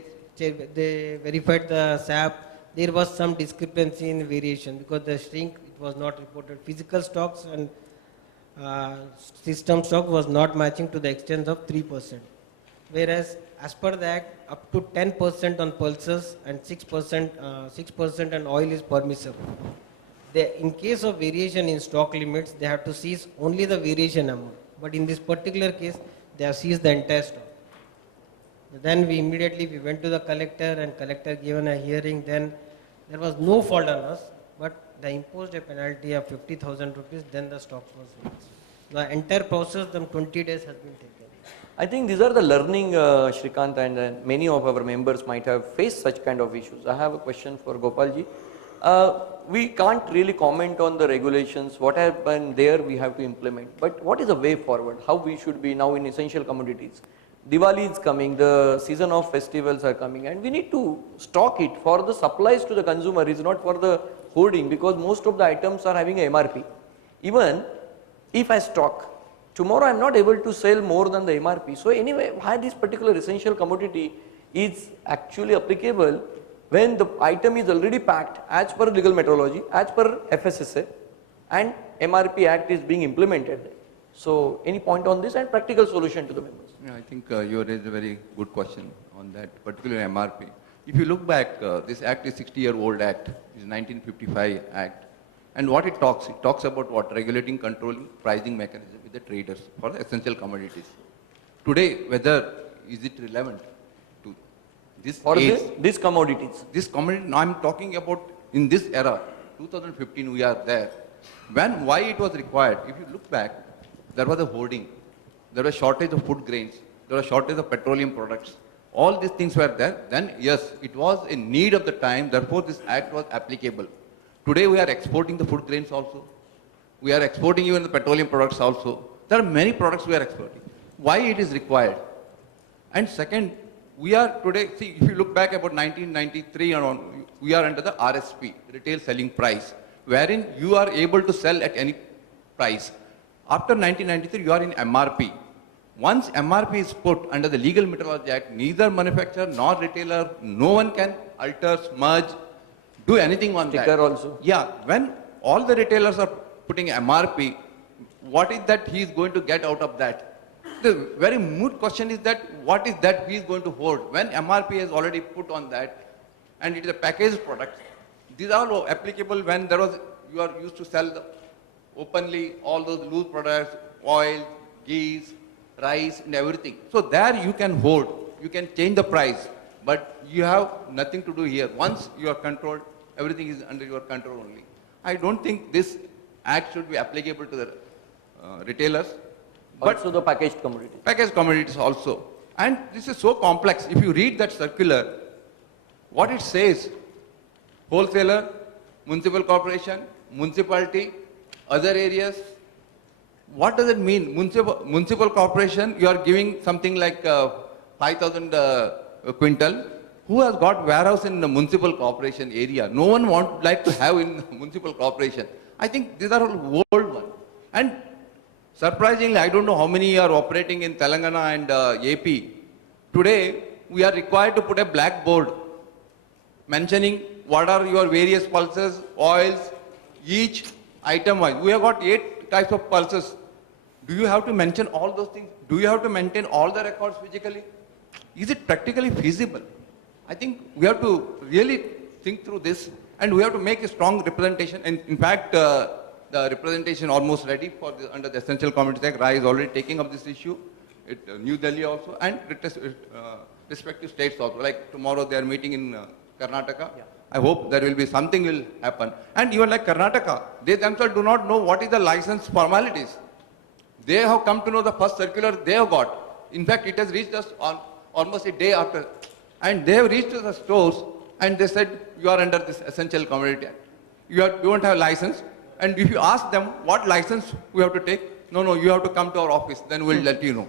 verified the SAP. There was some discrepancy in variation because the shrink, it was not reported. Physical stocks and system stock was not matching to the extent of 3%. Whereas as per the act, up to 10% on pulses and 6% on oil is permissible. In case of variation in stock limits, they have to seize only the variation amount. But in this particular case, they have seized the entire stock. Then we went to the collector and collector given a hearing. Then there was no fault on us, but they imposed a penalty of 50,000 rupees. Then the stock was released. The entire process, 20 days has been taken. I think these are the learning, Shrikant, and many of our members might have faced such kind of issues. I have a question for Gopalji. We can't really comment on the regulations. What happened there, we have to implement. But what is the way forward? How we should be now in essential commodities? Diwali is coming, the season of festivals are coming, and we need to stock it for the supplies to the consumer. It's not for the hoarding, because most of the items are having a MRP. Even if I stock, tomorrow I am not able to sell more than the MRP. So anyway, why this particular essential commodity is actually applicable when the item is already packed as per legal methodology, as per FSSA, and MRP Act is being implemented. So any point on this and practical solution to the members? Yeah, I think you raised a very good question on that, particularly MRP. If you look back, this act is 60-year-old act, is 1955 act. And what it talks about what? Regulating, controlling, pricing mechanism with the traders for the essential commodities. Today, whether is it relevant to this For age, these commodities. this commodity, now I'm talking about in this era, 2015 we are there. Why it was required? If you look back, there was a hoarding, there was shortage of food grains, there was shortage of petroleum products. All these things were there. Then yes, it was in need of the time, therefore this act was applicable. Today we are exporting the food grains also. We are exporting even the petroleum products also. There are many products we are exporting. Why it is required? And second, we are today, see, if you look back about 1993 and on, we are under the RSP, retail selling price, wherein you are able to sell at any price. After 1993, you are in MRP. Once MRP is put under the Legal Metrology Act, neither manufacturer nor retailer, no one can alter, smudge, do anything on that. Sticker also. Yeah, when all the retailers are putting MRP, what is that he is going to get out of that? The very moot question is that what is that he is going to hold when MRP is already put on that and it is a packaged product. These are all applicable when you are used to sell openly all those loose products, oil, ghee, rice and everything. So there you can hold, you can change the price, but you have nothing to do here. Once you are controlled, everything is under your control only. I don't think this act should be applicable to the retailers, but Also the packaged commodities. packaged commodities also. And this is so complex. If you read that circular, what it says, wholesaler, municipal corporation, municipality, other areas, what does it mean? Municipal corporation, you are giving something like 5,000 quintal. Who has got warehouse in the municipal corporation area? No one would like to have in the municipal corporation. I think these are all old ones. And surprisingly, I don't know how many are operating in Telangana and AP. Today, we are required to put a blackboard mentioning what are your various pulses, oils, each item wise. We have got 8 types of pulses. Do you have to mention all those things? Do you have to maintain all the records physically? Is it practically feasible? I think we have to really think through this and we have to make a strong representation. And in fact, the representation almost ready for under the Essential Commodities Act. RAI is already taking up this issue. New Delhi also and respective states also. Like tomorrow they are meeting in Karnataka. Yeah. I hope there will be something will happen. And even like Karnataka, they themselves do not know what is the license formalities. They have come to know the first circular they have got. In fact, it has reached us on almost a day after. And they have reached to the stores and they said, you are under this Essential Commodity Act. You don't have license. And if you ask them what license we have to take, no, you have to come to our office, then we'll let you know.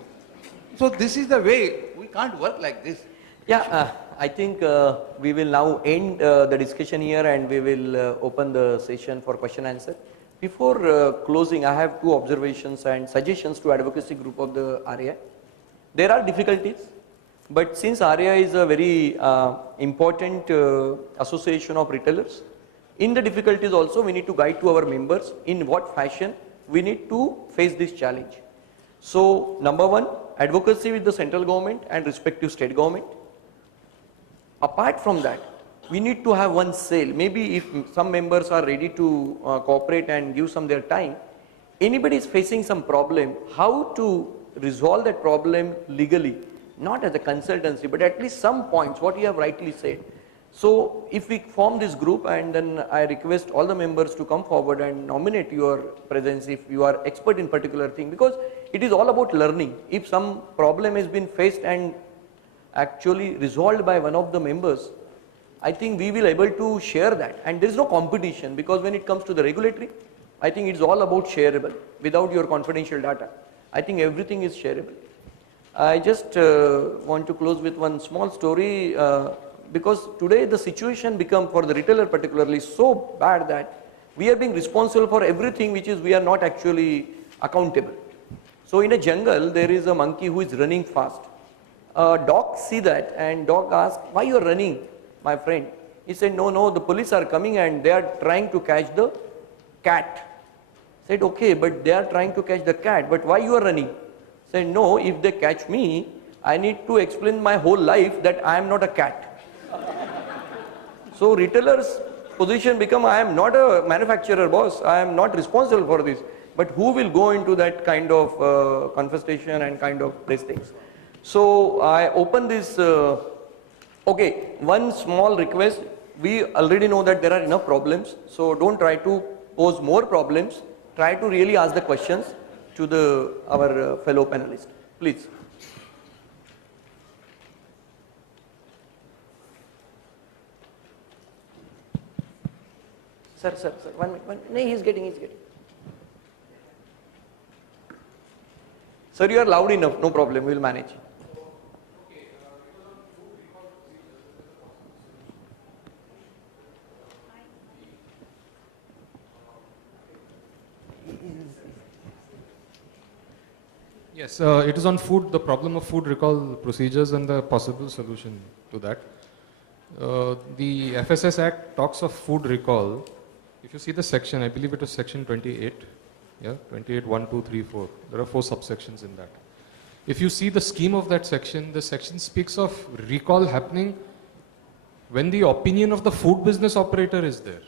So this is the way, we can't work like this. Yeah, I think we will now end the discussion here and we will open the session for question answer. Before closing, I have two observations and suggestions to advocacy group of the RAI. There are difficulties, but since RAI is a very important association of retailers, in the difficulties also we need to guide to our members in what fashion we need to face this challenge. So number one, advocacy with the central government and respective state government. Apart from that, we need to have one sale. Maybe if some members are ready to cooperate and give some their time, anybody is facing some problem, how to resolve that problem legally, not as a consultancy, but at least some points, what you have rightly said. So if we form this group and then I request all the members to come forward and nominate your presence if you are expert in particular thing, because it is all about learning. If some problem has been faced and actually resolved by one of the members, I think we will able to share that, and there is no competition, because when it comes to the regulatory, I think it's all about shareable. Without your confidential data, I think everything is shareable. I just want to close with one small story, because today the situation become for the retailer particularly so bad that we are being responsible for everything which is we are not actually accountable. So in a jungle there is a monkey who is running fast. A dog see that and dog asks, why you are running, my friend? He said, no, the police are coming and they are trying to catch the cat. Said, okay, but they are trying to catch the cat, but why you are running? Said, no, if they catch me, I need to explain my whole life that I am not a cat. So retailer's position become, I am not a manufacturer boss, I am not responsible for this, but who will go into that kind of confestation and kind of these things. So I open this, okay, one small request, we already know that there are enough problems, so don't try to pose more problems, try to really ask the questions to our fellow panelists, please. Sir, 1 minute, no, he's getting. Sir, you are loud enough, no problem, we will manage. Yes, it is on food, the problem of food recall procedures and the possible solution to that. The FSS Act talks of food recall. If you see the section, I believe it was section 28, yeah, 28, 1, 2, 3, 4. There are 4 subsections in that. If you see the scheme of that section, the section speaks of recall happening when the opinion of the food business operator is there.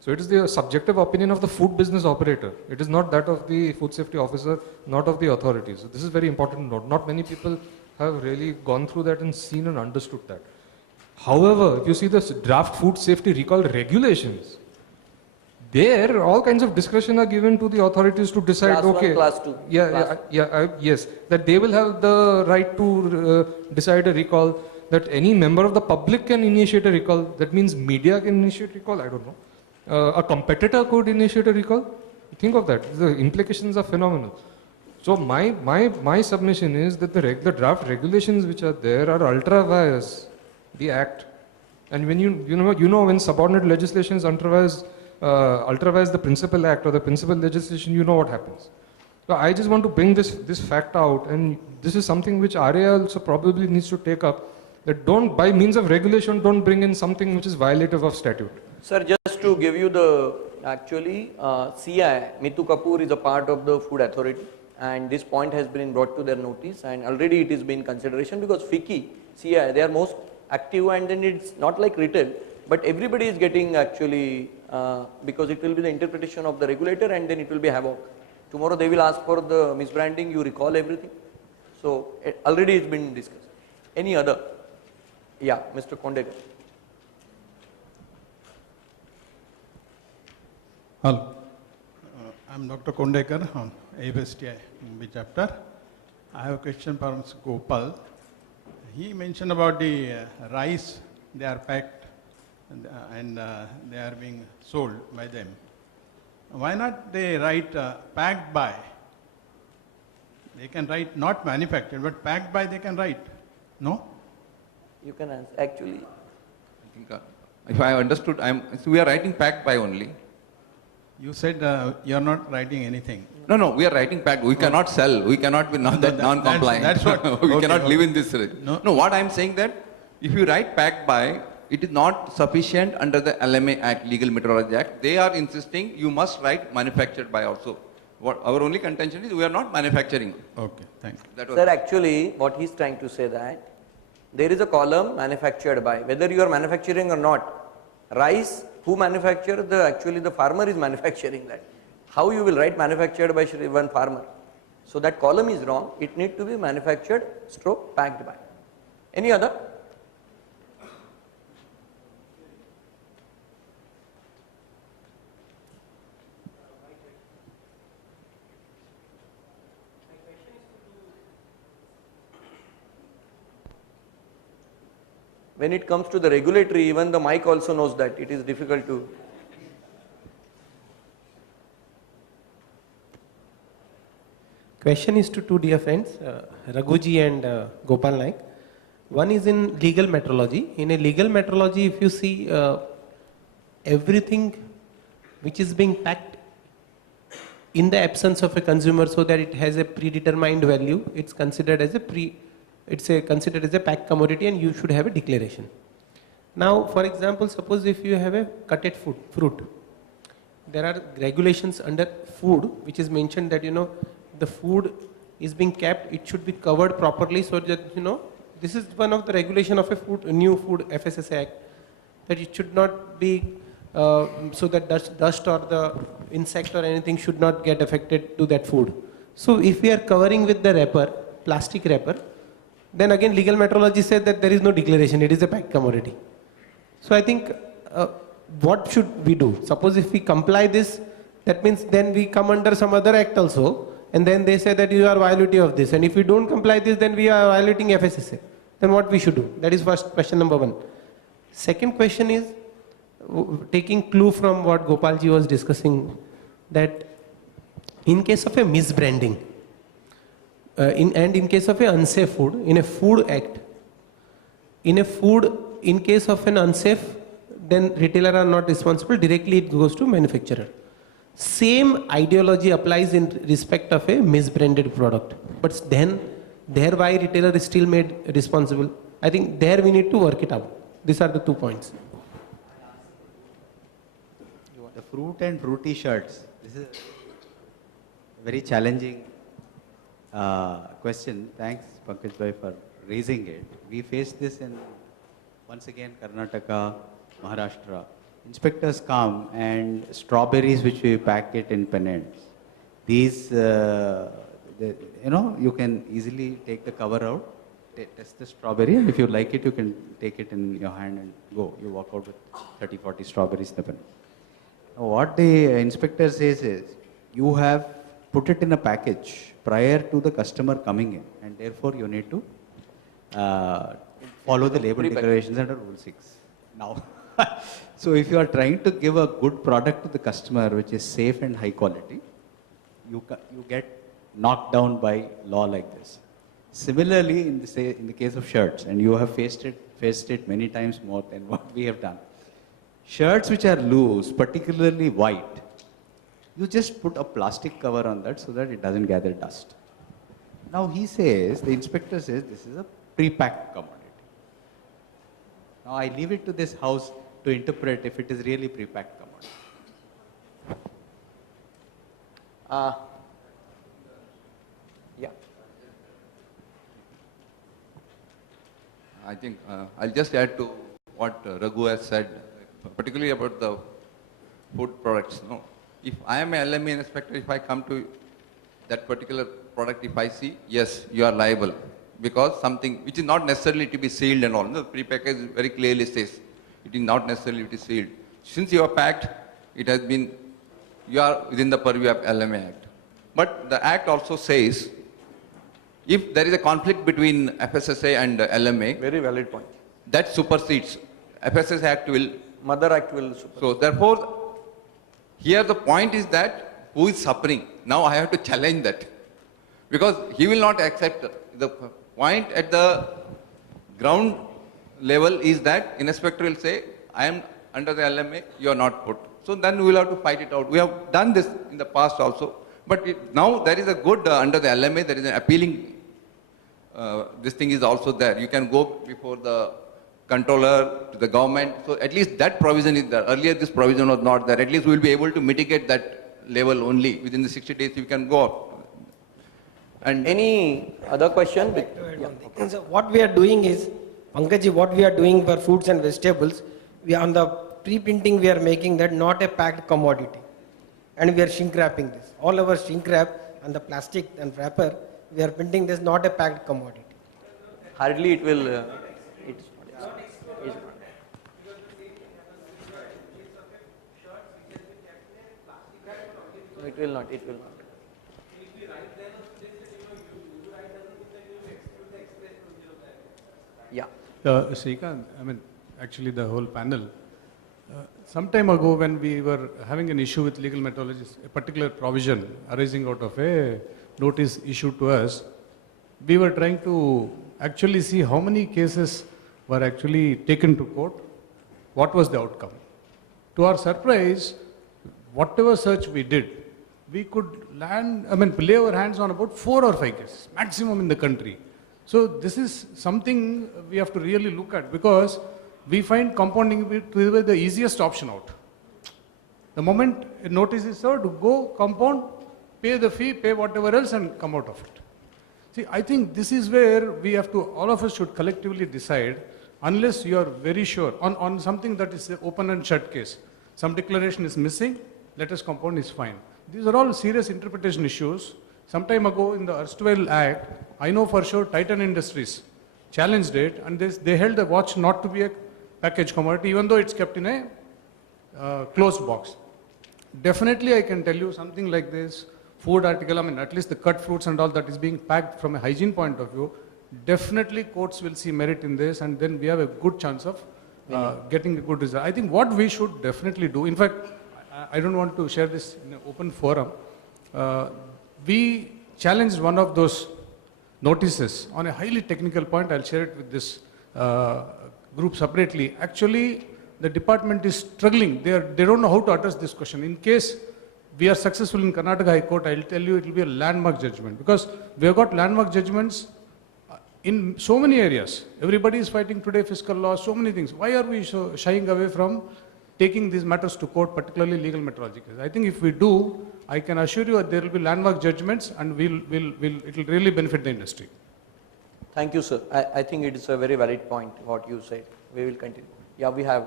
So it is the subjective opinion of the food business operator. It is not that of the food safety officer, not of the authorities. So this is very important to note. Not many people have really gone through that and seen and understood that. However, if you see the draft food safety recall regulations, there all kinds of discretion are given to the authorities to decide, Class 1, okay, class 2. yes, that they will have the right to decide a recall, that any member of the public can initiate a recall. That means media can initiate recall, I don't know. A competitor could initiate a recall. Think of that. The implications are phenomenal. So my submission is that the draft regulations which are there are ultra vires the act. And when you know when subordinate legislation is ultra vires the principal act or the principal legislation, you know what happens. So I just want to bring this fact out, and this is something which RAI also probably needs to take up, that don't, by means of regulation, don't bring in something which is violative of statute. Sir, just to give you the, actually, CI, Mithu Kapoor is a part of the food authority, and this point has been brought to their notice, and already it is been consideration, because FICCI, CI, they are most active, and then it's not like retail, but everybody is getting actually, because it will be the interpretation of the regulator, and then it will be havoc. Tomorrow they will ask for the misbranding, you recall everything. So already it's been discussed. Any other? Yeah, Mr. Kondekar. Hello, I'm Dr. Kondekar on AFSTI Mumbai chapter. I have a question for Mr. Gopal. He mentioned about the rice, they are packed and they are being sold by them. Why not they write packed by? They can write not manufactured, but packed by they can write. No? You can answer. Actually, I think, if I understood, so we are writing packed by only. You said you are not writing anything. No, we are writing packed. We cannot sell. We cannot be non-compliant. that's what- we okay, cannot live okay. in this. No. No, what I am saying that if you write packed by, it is not sufficient under the LMA Act, Legal Metrology Act. They are insisting you must write manufactured by also. What our only contention is we are not manufacturing. Okay, thank you. That was sir, actually, what he's trying to say that there is a column manufactured by, whether you are manufacturing or not. Rice, who manufacture actually the farmer is manufacturing that. How you will write manufactured by one farmer? So that column is wrong. It need to be manufactured stroke packed by. Any other? When it comes to the regulatory, even the mic also knows that it is difficult to. Question is to two dear friends, Raghuji and Gopal Naik. One is in legal metrology. In a legal metrology, if you see everything which is being packed in the absence of a consumer so that it has a predetermined value, it's considered as considered as a packed commodity and you should have a declaration. Now, for example, suppose if you have a cutted fruit, there are regulations under food which is mentioned that the food is being kept, it should be covered properly so that this is one of the regulation of a new food FSSA Act, that it should not be so that dust or the insect or anything should not get affected to that food. So if we are covering with the wrapper, plastic wrapper, then again legal metrology says that there is no declaration, it is a packed commodity. So I think what should we do? Suppose if we comply this, that means then we come under some other act also, and then they say that you are violating of this, and if we don't comply this, then we are violating FSSA. Then what we should do? That is first question number one. Second question is, taking clue from what Gopalji was discussing, that in case of a misbranding, in case of a unsafe food, in a food act, in case of an unsafe, then retailer are not responsible, directly it goes to manufacturer. Same ideology applies in respect of a misbranded product, but then thereby retailer is still made responsible. I think there we need to work it out. These are the 2 points. The fruit and fruity shirts. This is a very challenging question. Thanks, Pankaj Bhai, for raising it. We face this in, once again, Karnataka, Maharashtra. Inspectors come and strawberries which we pack it in pennants. These, you can easily take the cover out, test the strawberry, and if you like it, you can take it in your hand and go. You walk out with 30, 40 strawberries in the pennant. Now, what the inspector says is, you have put it in a package prior to the customer coming in, and therefore you need to follow the label declarations under Rule 6. Now, so if you are trying to give a good product to the customer which is safe and high quality, you get knocked down by law like this. Similarly, in the case of shirts, and you have faced it many times more than what we have done. Shirts which are loose, particularly white, you just put a plastic cover on that so that it doesn't gather dust. Now the inspector says this is a pre-packed commodity. Now I leave it to this house to interpret if it is really pre-packed commodity. Yeah. I think I'll just add to what Raghu has said, particularly about the food products. No, if I am a LMA inspector, if I come to that particular product, if I see, yes, you are liable, because something which is not necessarily to be sealed and all. The pre-package very clearly says it is not necessarily to be sealed. Since you are packed, you are within the purview of LMA Act. But the Act also says, if there is a conflict between FSSA and LMA, Very valid point. that supersedes. FSSA Act will. Mother Act will super. So therefore, here the point is that who is suffering? Now I have to challenge that. Because he will not accept the point at the ground level is that inspector will say, I am under the LMA, you are not put. So then we will have to fight it out. We have done this in the past also, but now there is a good, under the LMA, there is an appealing, this thing is also there. You can go before the controller, to the government. So at least that provision is there. Earlier this provision was not there. At least we will be able to mitigate that level only. Within the 60 days you can go up. And Any other question? So what we are doing is, Pankaj, what we are doing for fruits and vegetables, we are on the pre-printing we are making that not a packed commodity. And we are shrink wrapping this. All our shrink wrap and the plastic and wrapper, we are printing this not a packed commodity. Hardly it will, it's not. No, it will not, it will not. Yeah. Srikanth, I mean, actually the whole panel, some time ago when we were having an issue with legal metrologists, a particular provision arising out of a notice issued to us, we were trying to actually see how many cases were actually taken to court, what was the outcome. To our surprise, whatever search we did, we could lay our hands on about 4 or 5 cases, maximum in the country. So this is something we have to really look at, because we find compounding to be the easiest option out. The moment a notice is served, go compound, pay the fee, pay whatever else and come out of it. See, I think this is where we have to, all of us should collectively decide, unless you are very sure on something that is an open and shut case. Some declaration is missing, let us compound is fine. These are all serious interpretation issues. Some time ago in the erstwhile act, I know for sure Titan Industries challenged it, and they held the watch not to be a packaged commodity, even though it's kept in a closed box. Definitely I can tell you something like this, food article, at least the cut fruits and all that is being packed from a hygiene point of view, definitely courts will see merit in this, and then we have a good chance of getting a good result. I think what we should definitely do, in fact, I don't want to share this in an open forum, we challenged one of those notices on a highly technical point. I'll share it with this group separately. Actually, the department is struggling. They don't know how to address this question. In case we are successful in Karnataka High Court, I'll tell you it will be a landmark judgment, because we have got landmark judgments in so many areas. Everybody is fighting today fiscal law, so many things. Why are we so shying away from taking these matters to court, particularly legal metrology cases? I think if we do, I can assure you that there will be landmark judgments, and it will really benefit the industry. Thank you, sir. I think it is a very valid point, what you said. We will continue. Yeah, we have.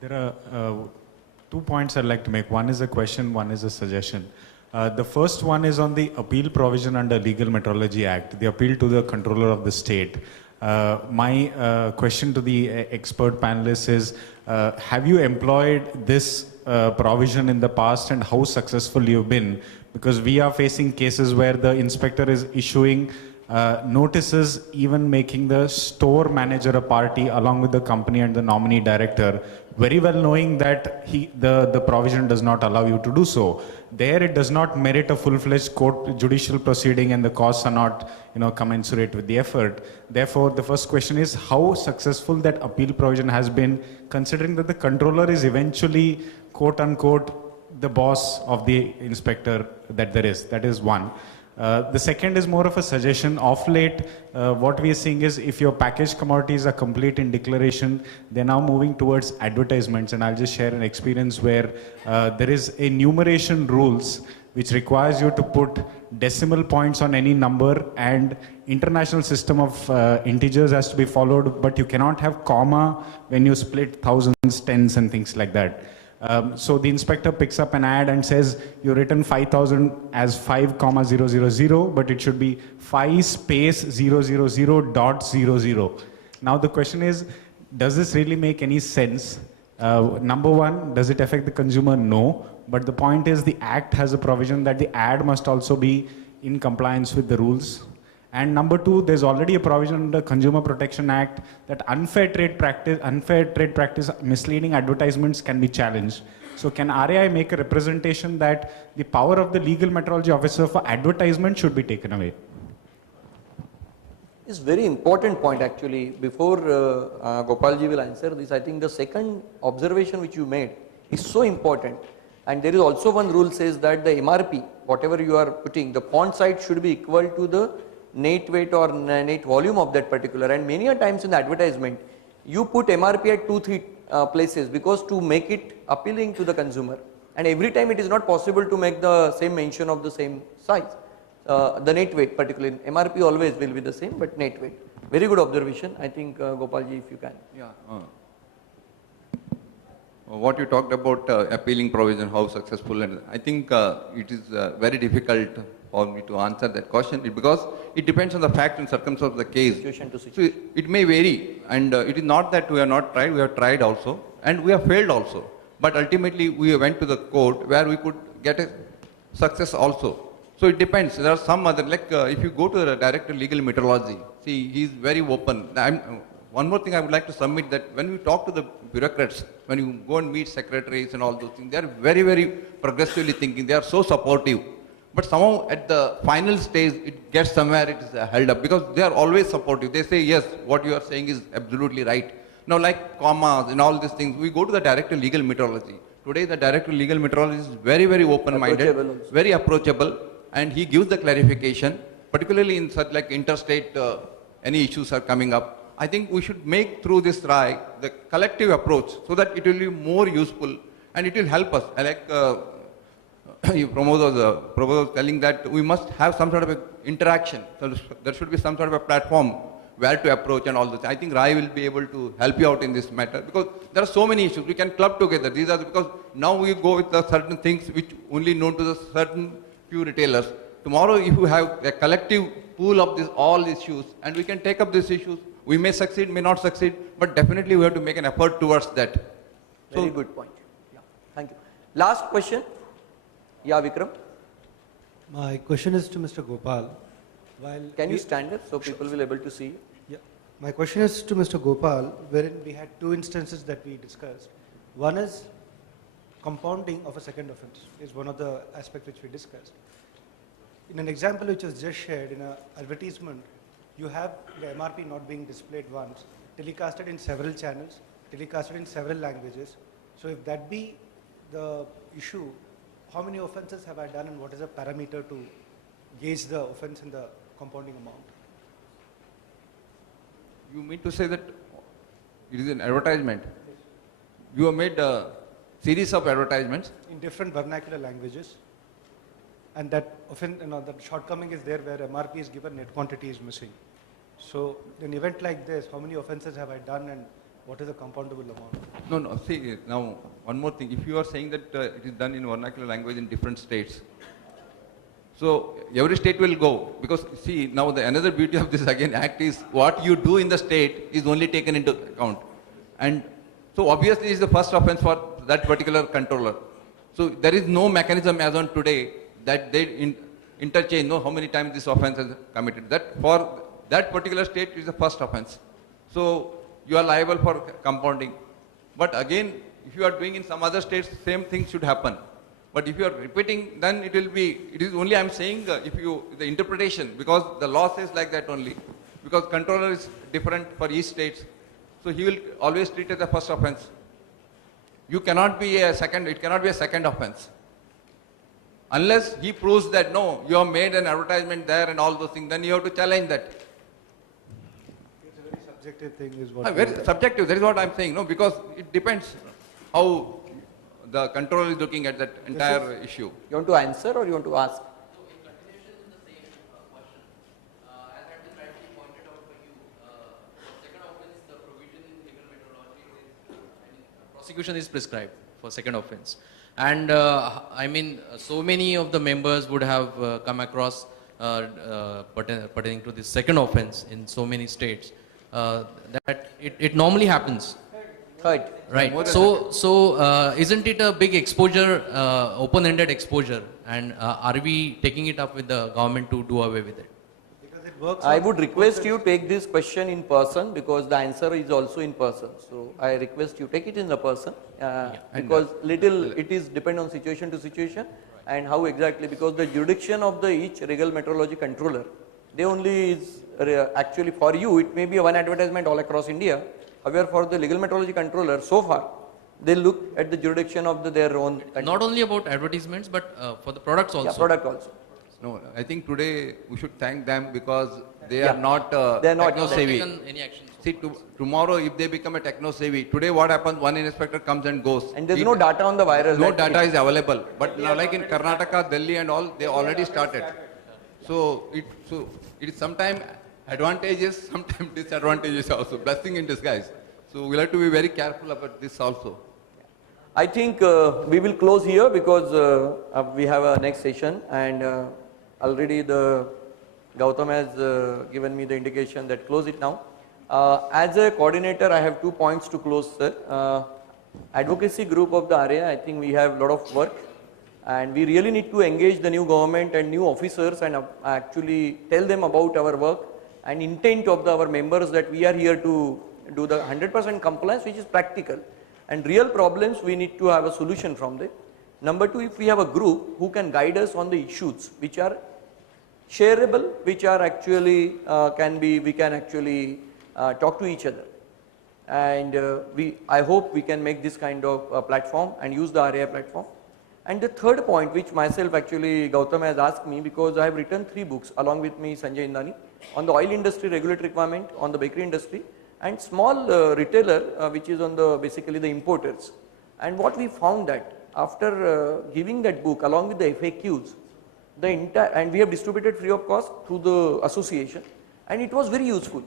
There are 2 points I'd like to make. One is a question, one is a suggestion. The first one is on the appeal provision under Legal Metrology Act, the appeal to the controller of the state. My question to the expert panelists is, have you employed this provision in the past, and how successful you've been? Because we are facing cases where the inspector is issuing notices, even making the store manager a party along with the company and the nominee director, very well knowing that the provision does not allow you to do so. There it does not merit a full-fledged court judicial proceeding, and the costs are not commensurate with the effort. Therefore, the first question is how successful that appeal provision has been, considering that the controller is eventually quote unquote the boss of the inspector that there is. That is one. The second is more of a suggestion. Of late, what we are seeing is if your packaged commodities are complete in declaration, they're now moving towards advertisements. And I'll just share an experience where there is a numeration rules which requires you to put decimal points on any number, and international system of integers has to be followed, but you cannot have comma when you split thousands, tens and things like that. So the inspector picks up an ad and says, you've written 5,000 as 5,000, but it should be 5 space 000.00. Now the question is, does this really make any sense? Number one, does it affect the consumer? No. But the point is the act has a provision that the ad must also be in compliance with the rules. And number two, there's already a provision under Consumer Protection Act that unfair trade practice, misleading advertisements can be challenged. So can RAI make a representation that the power of the legal metrology officer for advertisement should be taken away? It's very important point actually. Before Gopalji will answer this, I think the second observation which you made is so important. And there is also one rule says that the MRP, whatever you are putting, the font size should be equal to the net weight or net volume of that particular. And many a times in the advertisement, you put MRP at 2-3 places because to make it appealing to the consumer. And every time it is not possible to make the same mention of the same size. The net weight particularly, MRP always will be the same, but net weight. Very good observation. I think Gopalji, if you can. Yeah. What you talked about appealing provision, how successful, and I think it is very difficult for me to answer that question because it depends on the fact and circumstance of the case. Situation to So situation. it may vary, and it is not that we have not tried, we have tried also, and we have failed also. But ultimately, we went to the court where we could get a success also. So it depends. There are some other, like if you go to the Director of Legal Metrology, see, he is very open. One more thing I would like to submit that when we talk to the bureaucrats, when you go and meet secretaries and all those things, they are very, very progressively thinking. They are so supportive. But somehow at the final stage, it gets somewhere, it is held up because they are always supportive. They say, yes, what you are saying is absolutely right. Now, like commas and all these things, we go to the Director of Legal Metrology. Today, the Director of Legal Metrology is very, very open-minded, very approachable, and he gives the clarification, particularly in such like interstate, any issues are coming up. I think we should make through this RAI the collective approach so that it will be more useful and it will help us. Like Pramod was telling that we must have some sort of a interaction. So there should be some sort of a platform where to approach and all this. I think RAI will be able to help you out in this matter because there are so many issues. We can club together. These are because now we go with the certain things which only known to the certain few retailers. Tomorrow, if you have a collective pool of all issues and we can take up these issues, we may succeed, may not succeed, but definitely we have to make an effort towards that. Very good point. Yeah. Thank you. Last question. Yeah, Vikram. My question is to Mr. Gopal. Can you stand up so people will able to see you? Yeah. My question is to Mr. Gopal, wherein we had two instances that we discussed. One is compounding of a second offense is one of the aspects which we discussed. In an example which was just shared in an advertisement, you have the MRP not being displayed once, telecasted in several channels, telecasted in several languages. So if that be the issue, how many offenses have I done and what is the parameter to gauge the offense in the compounding amount? You mean to say that it is an advertisement? You have made a series of advertisements? In different vernacular languages. And that offense, that shortcoming is there where MRP is given, net quantity is missing. So in an event like this, how many offenses have I done and what is the compoundable amount? No, see, now one more thing. If you are saying that it is done in vernacular language in different states, so every state will go, because see, now another beauty of this again act is what you do in the state is only taken into account. And so obviously it is the first offense for that particular controller. So there is no mechanism as on today that they interchange, how many times this offense is committed. That for that particular state is the first offense. So you are liable for compounding. But again, if you are doing in some other states, same thing should happen. But if you are repeating, then it is only, I am saying, the interpretation, because the law says like that only. Because controller is different for each state. So he will always treat it as a first offense. It cannot be a second offense. Unless he proves that, no, you have made an advertisement there and all those things, then you have to challenge that. It's a very subjective thing is what... Very subjective, that is what I am saying, no, because it depends how the controller is looking at that entire issue. You want to answer or you want to ask? Prosecution is prescribed for second offense. And I mean, so many of the members would have come across pertaining to this second offense in so many states that it normally happens. Right. So isn't it a big exposure, open-ended exposure? And are we taking it up with the government to do away with it? Because it works I on would request both you sides. take this question in person because the answer is also in person. So I request you take it in the person because little it is depend on situation to situation and how exactly, because the jurisdiction of the each regal metrology controller, they only is actually for you it may be one advertisement all across India. However, for the legal metrology controller so far they look at the jurisdiction of their own country. Not only about advertisements, but for the products also. Yeah, product also. No, I think today we should thank them because they Yeah. are not They are not- techno Not savvy. taken any action so See, far. tomorrow if they become a techno savvy, today what happens, one inspector comes and goes. And there's He- no data on the viral. No that's data it. is available. But now like in Karnataka, Delhi and all, they already started. So it is sometimes advantages, sometimes disadvantages also, blessing in disguise. So we'll have to be very careful about this also. I think we will close here because we have a next session and already the Gautam has given me the indication that close it now. As a coordinator, I have 2 points to close, sir. Advocacy group of the area, I think we have a lot of work and we really need to engage the new government and new officers and actually tell them about our work and intent of our members that we are here to do the 100% compliance, which is practical. And real problems, we need to have a solution from them. Number two, if we have a group who can guide us on the issues which are shareable, which are actually we can actually talk to each other. And I hope we can make this kind of platform and use the RAI platform. And the third point, which myself actually Gautam has asked me, because I have written 3 books along with me, Sanjay Indani, on the oil industry regulatory requirement, on the bakery industry, and small retailer, which is on the basically the importers. And what we found that after giving that book along with the FAQs, the entire, and we have distributed free of cost through the association, and it was very useful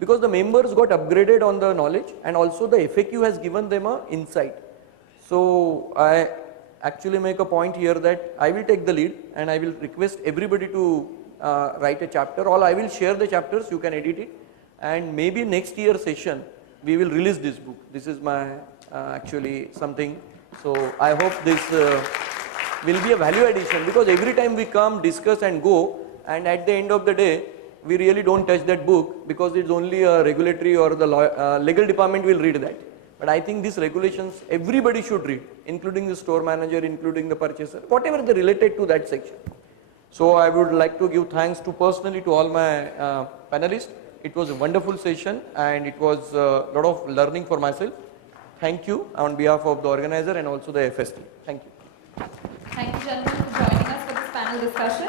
because the members got upgraded on the knowledge and also the FAQ has given them a insight. So I actually make a point here that I will take the lead and I will request everybody to write a chapter, or I will share the chapters, you can edit it, and maybe next year session we will release this book. This is my actually something. So I hope this will be a value addition because every time we come, discuss and go, and at the end of the day we really don't touch that book because it's only a regulatory or the legal department will read that. But I think these regulations everybody should read, including the store manager, including the purchaser, whatever they related to that section. So I would like to give thanks to personally to all my panelists. It was a wonderful session and it was a lot of learning for myself. Thank you on behalf of the organizer and also the FST. Thank you. Thank you, gentlemen, for joining us for this panel discussion.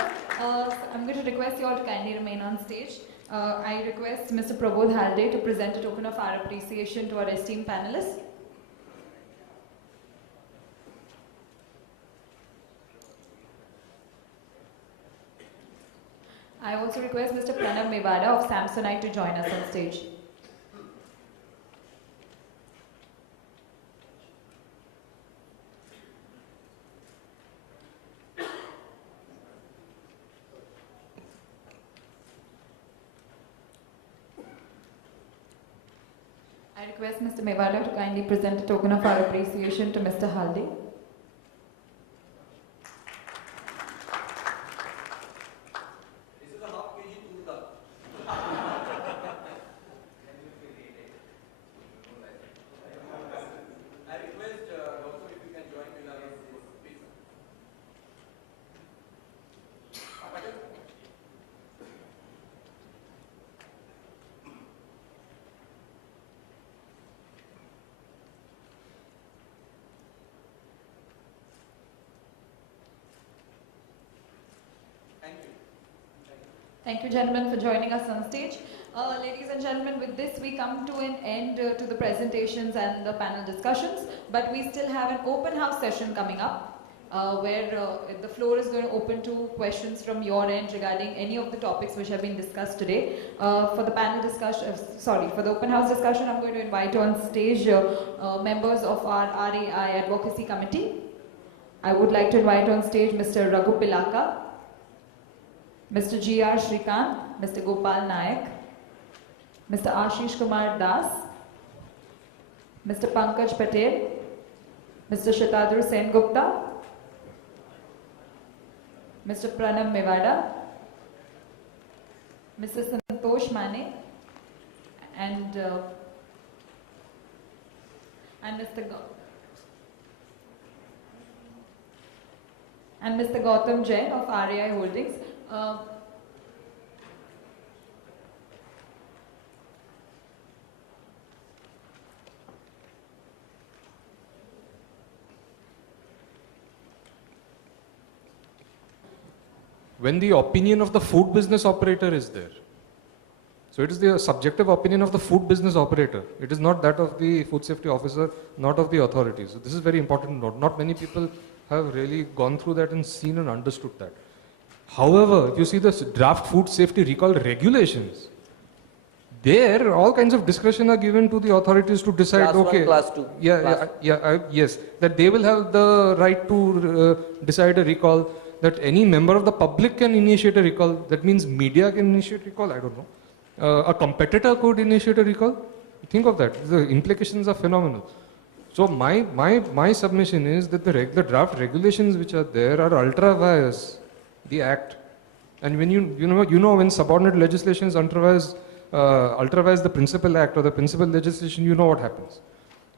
I'm going to request you all to kindly remain on stage. I request Mr. Prabodh Halde to present a token of our appreciation to our esteemed panelists. I also request Mr. Pranav Mevada of Samsonite to join us on stage. I request Mr. Mevada to kindly present a token of our appreciation to Mr. Halde. Thank you, gentlemen, for joining us on stage. Ladies and gentlemen, with this we come to an end to the presentations and the panel discussions, but we still have an open house session coming up where the floor is going to open to questions from your end regarding any of the topics which have been discussed today. For the panel discussion, for the open house discussion, I'm going to invite on stage members of our RAI Advocacy Committee. I would like to invite on stage Mr. Raghu Pilaka, Mr. G.R. Shrikant, Mr. Gopal Nayak, Mr. Ashish Kumar Das, Mr. Pankaj Patel, Mr. Shatadru Sen Gupta, Mr. Pranav Mevada, Mr. Santosh Mane, and Mr. Mr. Gautam Jain of RAI Holdings. When the opinion of the food business operator is there. So it is the subjective opinion of the food business operator. It is not that of the food safety officer, not of the authorities. So this is very important to note. Not many people have really gone through that and seen and understood that. However, if you see the draft food safety recall regulations, there all kinds of discretion are given to the authorities to decide, Class one, okay, class two, yes, that they will have the right to decide a recall, that any member of the public can initiate a recall. That means media can initiate recall, I don't know. A competitor could initiate a recall. Think of that. The implications are phenomenal. So my submission is that the draft regulations which are there are ultra vires the act. And when you know when subordinate legislation is ultra vires the principal act or the principal legislation, you know what happens.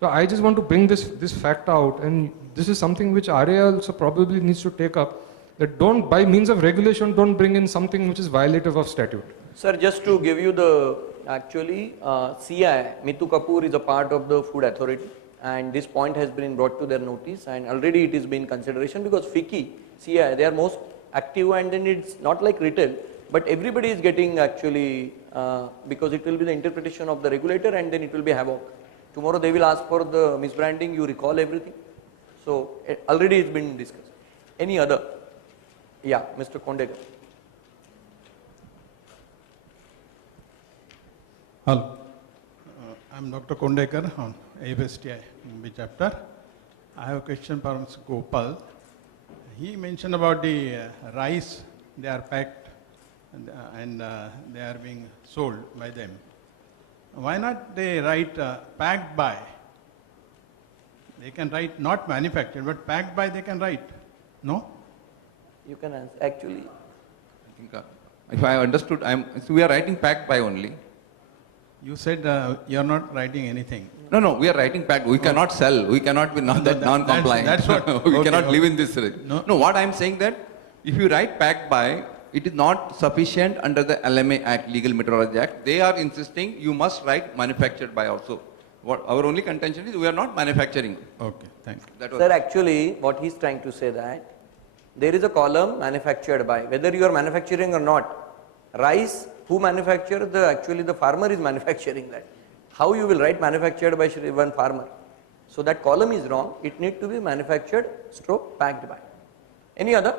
So I just want to bring this fact out, and this is something which RAI also probably needs to take up. That don't, by means of regulation, don't bring in something which is violative of statute. Sir, just to give you the, actually, CI, Mithu Kapoor is a part of the food authority, and this point has been brought to their notice, and already it is being consideration, because FICCI, CI, they are most active, and then it's not like retail, but everybody is getting actually, because it will be the interpretation of the regulator, and then it will be havoc. Tomorrow they will ask for the misbranding, you recall everything. So already it's been discussed. Any other? Yeah, Mr. Kondekar. Hello, I'm Dr. Kondekar on AFSTI Mumbai chapter. I have a question for Mr. Gopal. He mentioned about the rice, they are packed and they are being sold by them. Why not they write packed by? They can write not manufactured, but packed by they can write. No? You can answer. Actually, I think, if I understood, so we are writing packed by only. You said you are not writing anything. No, we are writing packed. We cannot sell. We cannot be non-compliant. That's what. We Okay, cannot okay. live in this. No, what I am saying that if you write packed by, it is not sufficient under the LMA Act, Legal Metrology Act. They are insisting you must write manufactured by also. What our only contention is we are not manufacturing. Okay, thank you. sir, actually, what he's trying to say that there is a column manufactured by, whether you are manufacturing or not. Rice, who manufacture actually the farmer is manufacturing that. How you will write manufactured by one farmer? So that column is wrong. It need to be manufactured / packed by. Any other?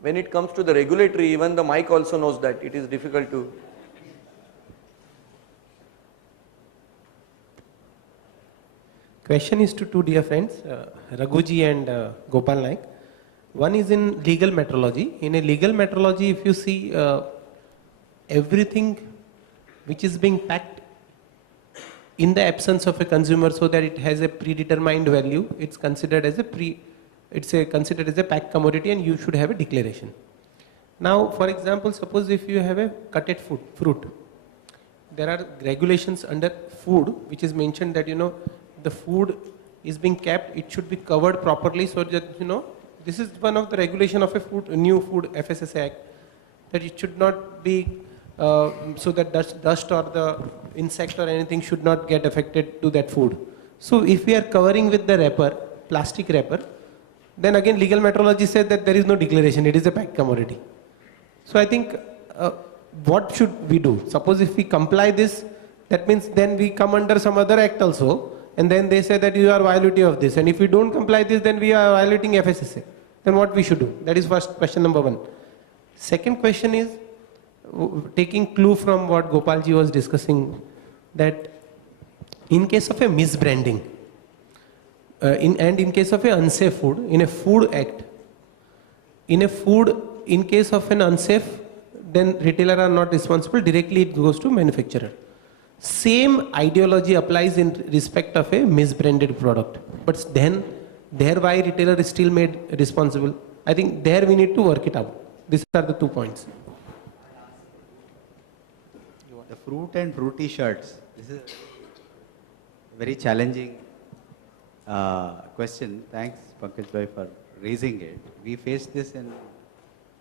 When it comes to the regulatory, even the mic also knows that it is difficult to. Question is to two dear friends, Raghuji and Gopal Naik. One is in legal metrology. In a legal metrology, if you see everything which is being packed in the absence of a consumer so that it has a predetermined value, it's considered as considered as a packed commodity, and you should have a declaration. Now, for example, suppose if you have a cutted fruit, there are regulations under food which is mentioned that the food is being kept, it should be covered properly, so that this is one of the regulation of a new food FSSAI Act, that it should not be so that dust or the insect or anything should not get affected to that food. So if we are covering with the wrapper, plastic wrapper, then again legal metrology said that there is no declaration, it is a packed commodity. So I think what should we do? Suppose if we comply this, that means then we come under some other act also, and then they say that you are violating of this, and if we don't comply this, then we are violating FSSA. Then what we should do? That is first question number one. Second question is, taking clue from what Gopalji was discussing, that in case of a misbranding, in case of a unsafe food, in a food act, in case of an unsafe, then retailer are not responsible, directly it goes to manufacturer. Same ideology applies in respect of a misbranded product. But then, thereby retailer is still made responsible. I think there we need to work it out. These are the 2 points. The fruit and fruity shirts. This is a very challenging question. Thanks, Pankaj Bhai, for raising it. We faced this in,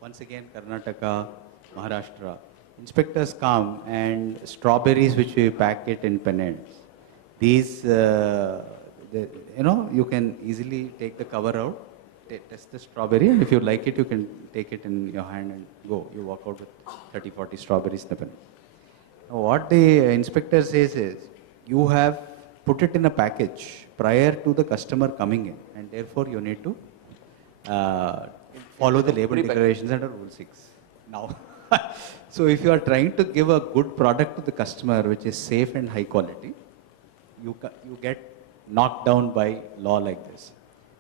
once again, Karnataka, Maharashtra. Inspectors come and strawberries which we pack it in pennants. These, you can easily take the cover out, test the strawberry, and if you like it, you can take it in your hand and go. You walk out with 30, 40 strawberries in the pennant. Now, what the inspector says is, you have put it in a package prior to the customer coming in, and therefore you need to follow the label declarations under Rule 6. Now, so if you are trying to give a good product to the customer which is safe and high quality, you get knocked down by law like this.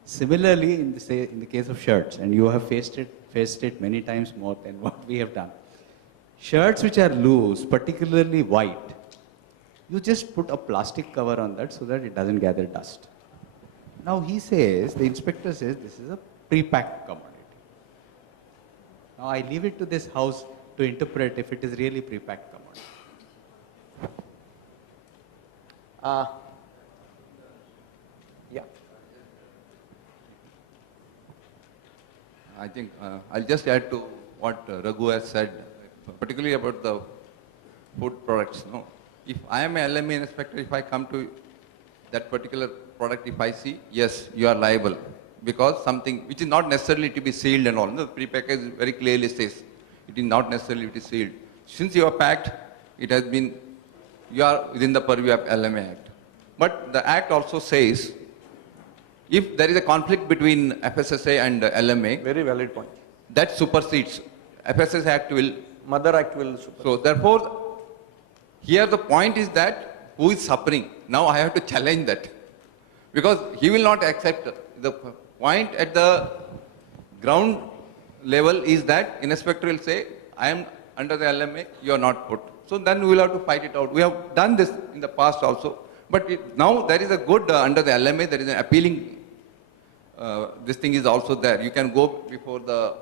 Similarly, in the case of shirts, and you have faced it many times more than what we have done. Shirts which are loose, particularly white, you just put a plastic cover on that so that it doesn't gather dust. Now he says, the inspector says, this is a pre-packed commodity. Now I leave it to this house to interpret if it is really pre-packed commodity. Yeah. I think I'll just add to what Raghu has said, particularly about the food products. No, if I am a LMA inspector, if I come to that particular product, if I see, yes, you are liable, because something which is not necessarily to be sealed and all. No, the pre-package very clearly says it is not necessarily to be sealed. Since you are packed, it has been, you are within the purview of LMA Act. But the Act also says, if there is a conflict between FSSA and LMA, Very valid point. that supersedes. FSSA Act will. Mother Act will supersede. So therefore, here the point is that who is suffering? Now I have to challenge that. Because he will not accept. The point at the ground level is that inspector will say, I am under the LMA, you are not put. So then we will have to fight it out. We have done this in the past also. But now there is a good, under the LMA, there is an appealing, this thing is also there. You can go before the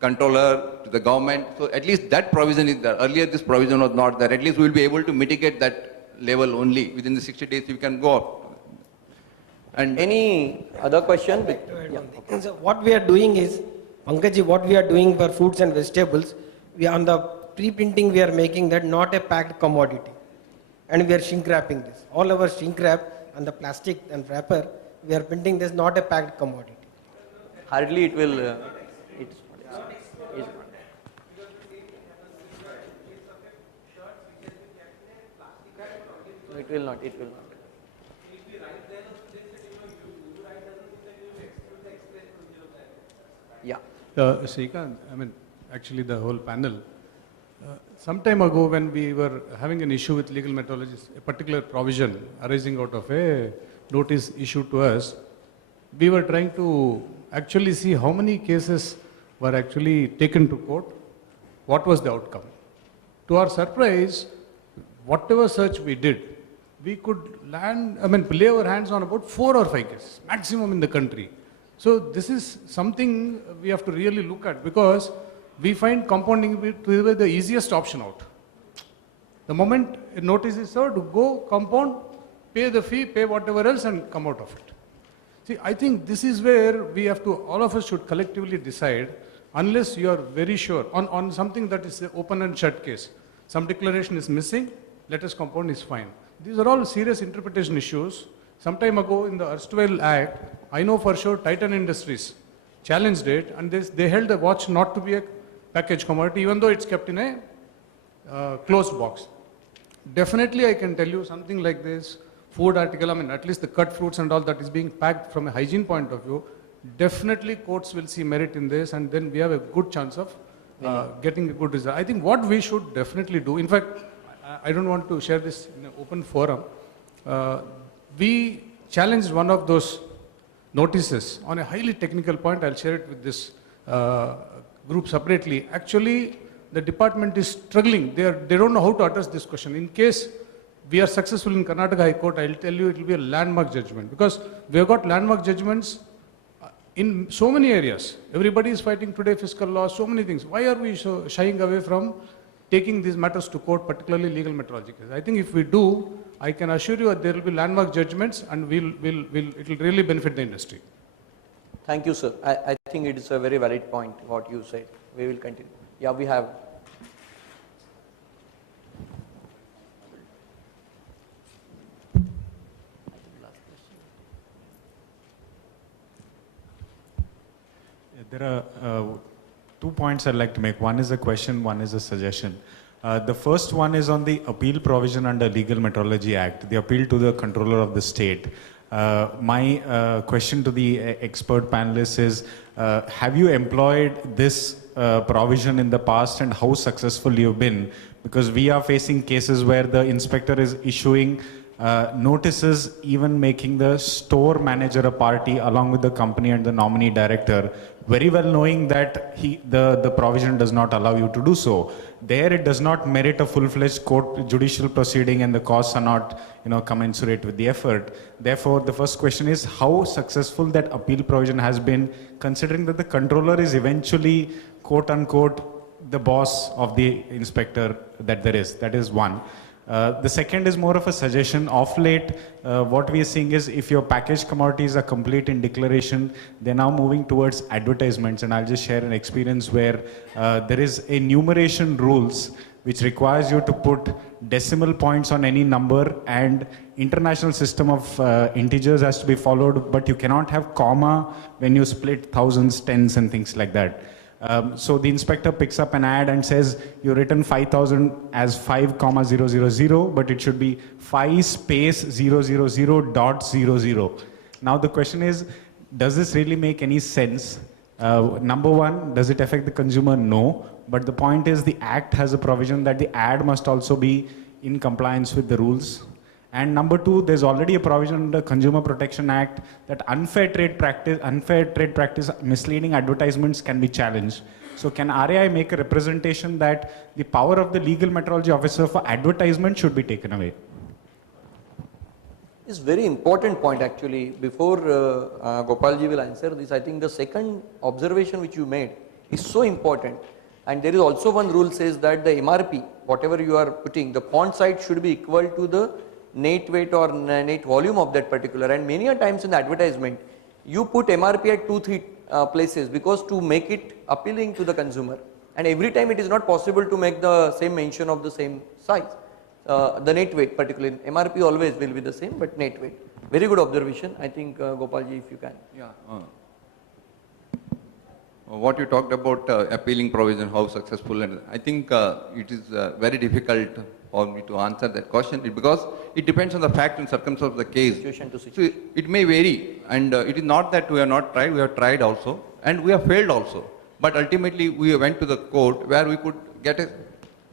controller, to the government. So at least that provision is there. Earlier this provision was not there. At least we will be able to mitigate that level only. Within the 60 days you can go up. And Any other question? So what we are doing is, Pankaj, what we are doing for fruits and vegetables, we on the pre-printing we are making that not a packed commodity. And we are shrink wrapping this. All our shrink wrap and the plastic and wrapper, we are printing this not a packed commodity. Hardly it will, it will not, it will not. Yeah. Srikanth, I mean, actually the whole panel, some time ago when we were having an issue with legal metrologists, a particular provision arising out of a notice issued to us, we were trying to actually see how many cases were actually taken to court, what was the outcome. To our surprise, whatever search we did, we could lay our hands on about 4 or 5 cases, maximum in the country. So this is something we have to really look at, because we find compounding to be the easiest option out. The moment a notice is served, go compound, pay the fee, pay whatever else and come out of it. See, I think this is where we have to, all of us should collectively decide, unless you are very sure on something that is an open and shut case. Some declaration is missing, let us compound is fine. These are all serious interpretation issues. Some time ago in the erstwhile Act, I know for sure Titan Industries challenged it, and they held the watch not to be a packaged commodity, even though it's kept in a closed box. Definitely I can tell you something like this, food article, at least the cut fruits and all that is being packed from a hygiene point of view, definitely courts will see merit in this, and then we have a good chance of getting a good result. I think what we should definitely do, in fact, I don't want to share this in an open forum, we challenged one of those notices on a highly technical point. I'll share it with this group separately. Actually, the department is struggling. They don't know how to address this question. In case we are successful in Karnataka High Court, I'll tell you it will be a landmark judgment, because we have got landmark judgments in so many areas. Everybody is fighting today fiscal law, so many things. Why are we so shying away from taking these matters to court, particularly legal metrology cases? I think if we do, I can assure you that there will be landmark judgments, and it will really benefit the industry. Thank you, sir. I think it is a very valid point what you said. We will continue. Yeah, we have. There are 2 points I'd like to make. One is a question, one is a suggestion. The first one is on the appeal provision under Legal Metrology Act, the appeal to the controller of the state. My question to the expert panelists is, have you employed this provision in the past, and how successful you've been? Because we are facing cases where the inspector is issuing notices, even making the store manager a party along with the company and the nominee director, very well knowing that the provision does not allow you to do so. There it does not merit a full-fledged court judicial proceeding, and the costs are not commensurate with the effort. Therefore, the first question is how successful that appeal provision has been, considering that the controller is eventually quote unquote the boss of the inspector that there is. That is one. The second is more of a suggestion. Of late, what we are seeing is if your packaged commodities are complete in declaration, they're now moving towards advertisements. And I'll just share an experience where there is a numeration rules which requires you to put decimal points on any number, and international system of integers has to be followed, but you cannot have comma when you split thousands, tens and things like that. So the inspector picks up an ad and says, you've written 5,000 as 5,000, but it should be 5 space 000.00. Now the question is, does this really make any sense? Number one, does it affect the consumer? No. But the point is, the Act has a provision that the ad must also be in compliance with the rules. And number two, there's already a provision in the Consumer Protection Act that unfair trade practice, misleading advertisements can be challenged. So can RAI make a representation that the power of the legal metrology officer for advertisement should be taken away? It's very important point actually. Before Gopalji will answer this, I think the second observation which you made is so important. And there is also one rule says that the MRP, whatever you are putting, the font size should be equal to the net weight or net volume of that particular, and many a times in the advertisement you put MRP at 2-3 places because to make it appealing to the consumer, and every time it is not possible to make the same mention of the same size. The net weight particularly, MRP always will be the same, but net weight. Very good observation. I think Gopalji, if you can. Yeah. What you talked about appealing provision, how successful, and I think it is very difficult for me to answer that question because it depends on the fact and circumstance of the case. Situation to situation. So it may vary, and it is not that we have not tried, we have tried also, and we have failed also. But ultimately we went to the court where we could get a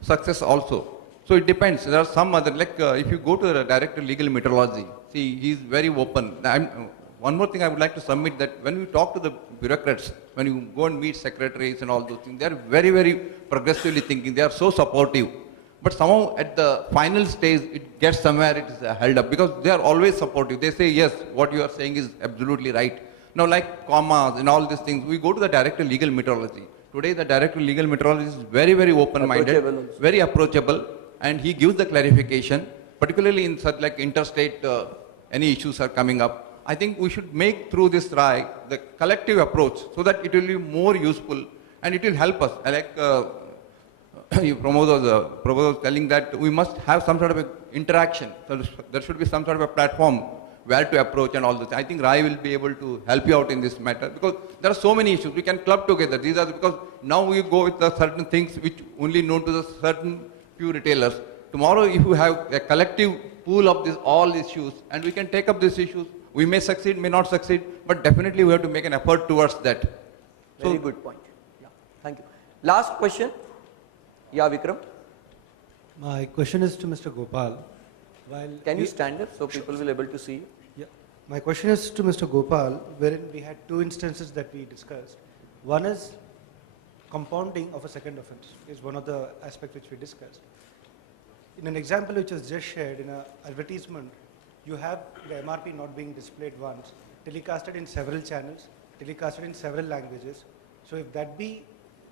success also. So it depends. There are some other, like if you go to the Director of Legal Metrology, see, he is very open. One more thing I would like to submit, that when you talk to the bureaucrats, when you go and meet secretaries and all those things, they are very, very progressively thinking. They are so supportive. But somehow at the final stage, it gets somewhere, it is held up because they are always supportive. They say, yes, what you are saying is absolutely right. Now, like commas and all these things, we go to the Director of Legal Metrology. Today, the Director of Legal Metrology is very, very open-minded, very approachable, and he gives the clarification, particularly in such like interstate, any issues are coming up. I think we should make through this RAI the collective approach so that it will be more useful and it will help us. Like Pramod was telling that we must have some sort of interaction. So there should be some sort of a platform where to approach and all this. I think RAI will be able to help you out in this matter because there are so many issues. We can club together. These are because now we go with the certain things which only known to the certain few retailers. Tomorrow, if you have a collective pool of all issues and we can take up these issues, we may succeed, may not succeed, but definitely we have to make an effort towards that. Very good point. Yeah. Thank you. Last question. Yeah, Vikram. My question is to Mr. Gopal. Can you stand up so people will be able to see you? Yeah. My question is to Mr. Gopal, wherein we had two instances that we discussed. One is compounding of a second offense is one of the aspects which we discussed. In an example which was just shared, in an advertisement, you have the MRP not being displayed once, telecasted in several channels, telecasted in several languages. So if that be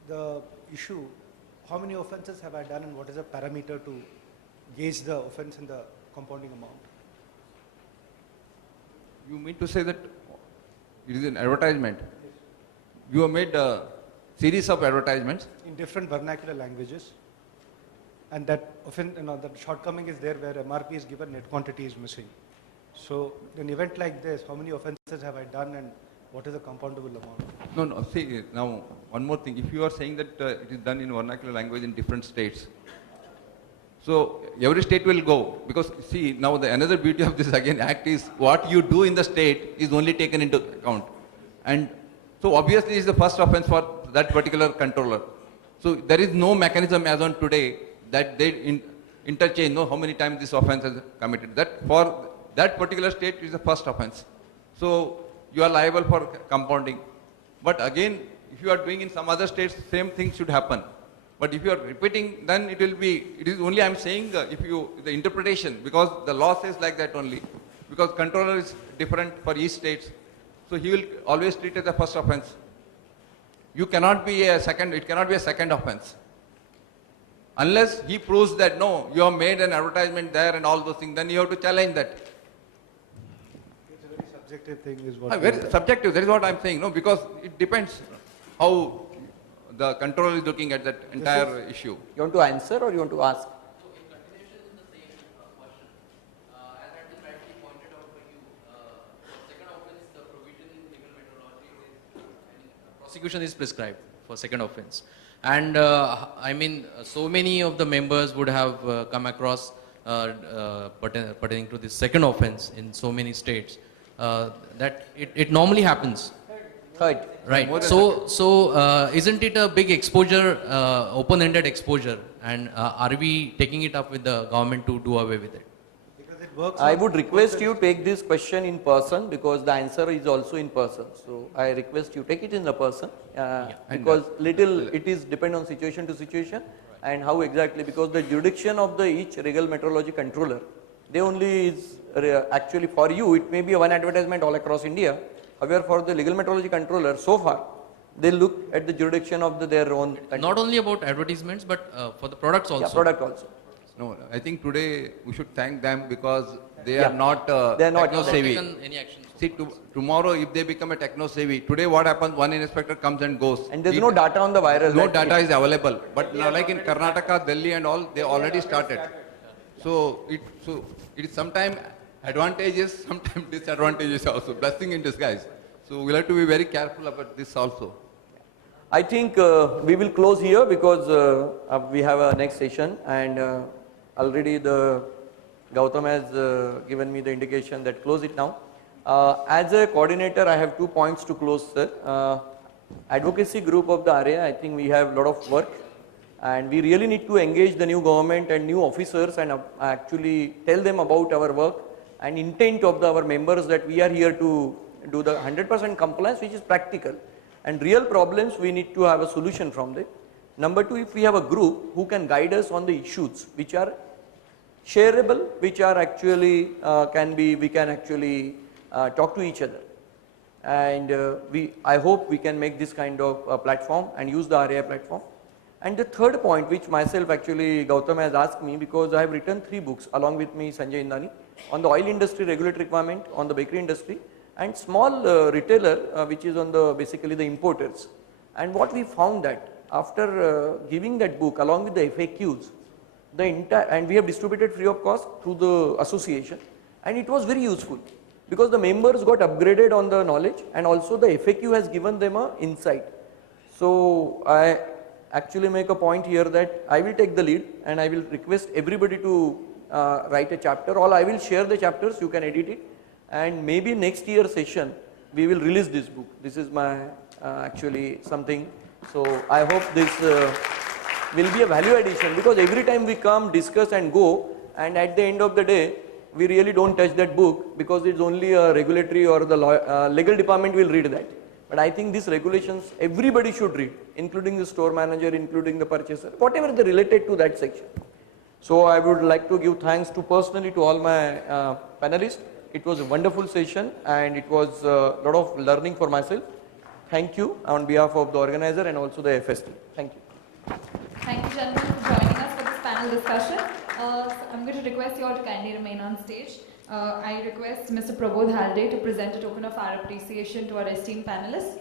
the issue, how many offenses have I done and what is a parameter to gauge the offense and the compounding amount? You mean to say that it is an advertisement? You have made a series of advertisements? In different vernacular languages. And that offense, that shortcoming is there where MRP is given, net quantity is missing. So in an event like this, how many offenses have I done and what is the compoundable amount? No, see, now one more thing. If you are saying that it is done in vernacular language in different states, so every state will go, because see, now the another beauty of this again act is what you do in the state is only taken into account. And so obviously it is the first offense for that particular controller. So there is no mechanism as on today that they interchange, how many times this offense is committed. That for that particular state is the first offense. So you are liable for compounding. But again, if you are doing in some other states, same thing should happen. But if you are repeating, then it is only, I am saying, the interpretation, because the law says like that only. Because controller is different for each state. So he will always treat it as a first offense. You cannot be a second, it cannot be a second offense. Unless he proves that, no, you have made an advertisement there and all those things, then you have to challenge that. It's a very subjective thing is what... Very subjective, that is what I am saying, no, because it depends how the controller is looking at that entire issue. You want to answer or you want to ask? So in continuation in the same question, as had been rightly pointed out by you, for second offense, the provision in legal methodology is, prosecution is prescribed for second offense. And so many of the members would have come across pertaining to this second offense in so many states that it normally happens. Right. So isn't it a big exposure, open-ended exposure, and are we taking it up with the government to do away with it? Because it works. I would request you take this question in person, because the answer is also in person. So I request you take it in the person, because it is depend on situation to situation, and how exactly, because the jurisdiction of the each legal metrology controller, they only is actually for you it may be one advertisement all across India. However, for the legal metrology controller, so far, they look at the jurisdiction of their own country. Not only about advertisements, but for the products also. Yeah, product also. No, I think today we should thank them because they are not techno-savvy. Any action. See, tomorrow if they become a techno-savvy, today what happens, one inspector comes and goes. And there is no data on the virus. No data is available. But now, like in Karnataka, Delhi and all, they already started. So it is sometimes advantages, sometimes disadvantages also, blessing in disguise. So we'll have to be very careful about this also. I think we will close here because we have a next session, and already the Gautam has given me the indication that close it now. As a coordinator, I have 2 points to close, sir. Advocacy group of the RA, I think we have a lot of work, and we really need to engage the new government and new officers and actually tell them about our work and intent of our members, that we are here to do the 100% compliance, which is practical, and real problems we need to have a solution from them. Number 2, if we have a group who can guide us on the issues which are shareable, which are actually we can actually talk to each other, and I hope we can make this kind of platform and use the RAI platform. And the third point, which myself actually Gautam has asked me, because I have written 3 books along with me, Sanjay Indani, on the oil industry regulatory requirement, on the bakery industry, and small retailer, which is on the basically the importers. And what we found that after giving that book along with the FAQs, and we have distributed free of cost through the association, and it was very useful because the members got upgraded on the knowledge, and also the FAQ has given them a insight. So I actually make a point here that I will take the lead, and I will request everybody to write a chapter, or I will share the chapters, you can edit it, and maybe next year session we will release this book. This is my actually something. So I hope this will be a value addition, because every time we come, discuss and go, and at the end of the day we really don't touch that book, because it's only a regulatory or the legal department will read that. But I think these regulations everybody should read, including the store manager, including the purchaser, whatever they related to that section. So I would like to give thanks to personally to all my panelists. It was a wonderful session and it was a lot of learning for myself. Thank you on behalf of the organizer and also the FST. Thank you. Thank you, gentlemen, for joining us for this panel discussion. I'm going to request you all to kindly remain on stage. I request Mr. Prabodh Halde to present a token of our appreciation to our esteemed panelists.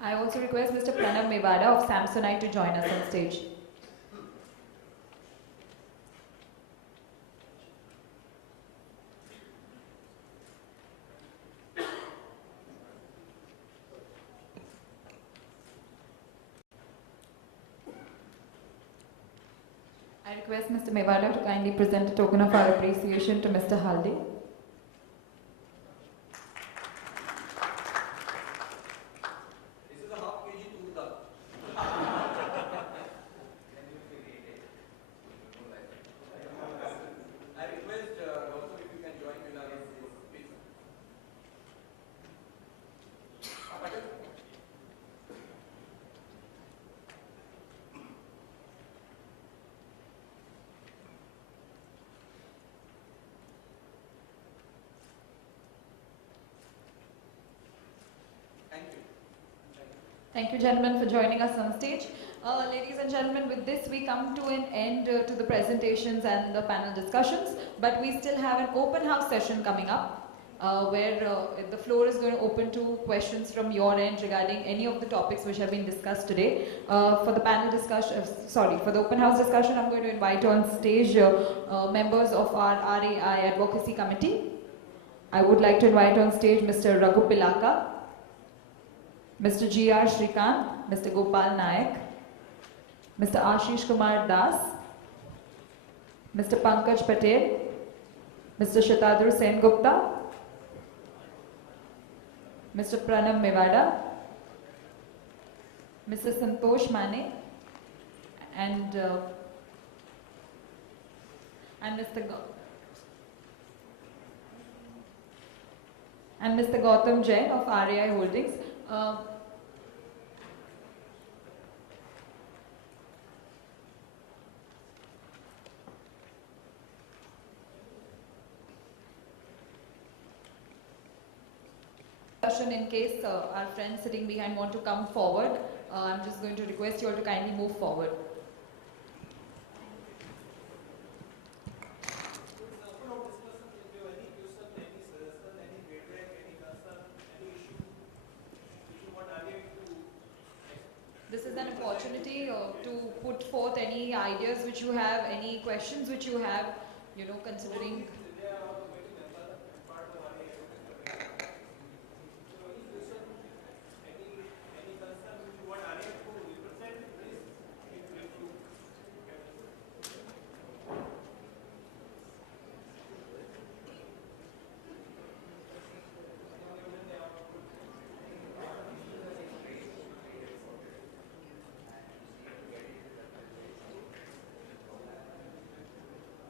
I also request Mr. Pranav Mevada of Samsonite to join us on stage. I request Mr. Mevada to kindly present a token of our appreciation to Mr. Halde. This is a half kg turda. I request also if you can join me now, please. Thank you, gentlemen, for joining us on stage. Ladies and gentlemen, with this we come to an end to the presentations and the panel discussions, but we still have an open house session coming up where the floor is going to open to questions from your end regarding any of the topics which have been discussed today. For the panel discussion, for the open house discussion, I'm going to invite on stage members of our RAI Advocacy Committee. I would like to invite on stage Mr. Raghu Pilaka, Mr. G.R. Shrikant, Mr. Gopal Nayak, Mr. Ashish Kumar Das, Mr. Pankaj Patel, Mr. Shatadru Sen Gupta, Mr. Pranav Mevada, Mr. Santosh Mane, and Mr. Gautam Jain of RAI Holdings. In case our friends sitting behind want to come forward, I'm just going to request you all to kindly move forward. This is an opportunity to put forth any ideas which you have, any questions which you have, considering.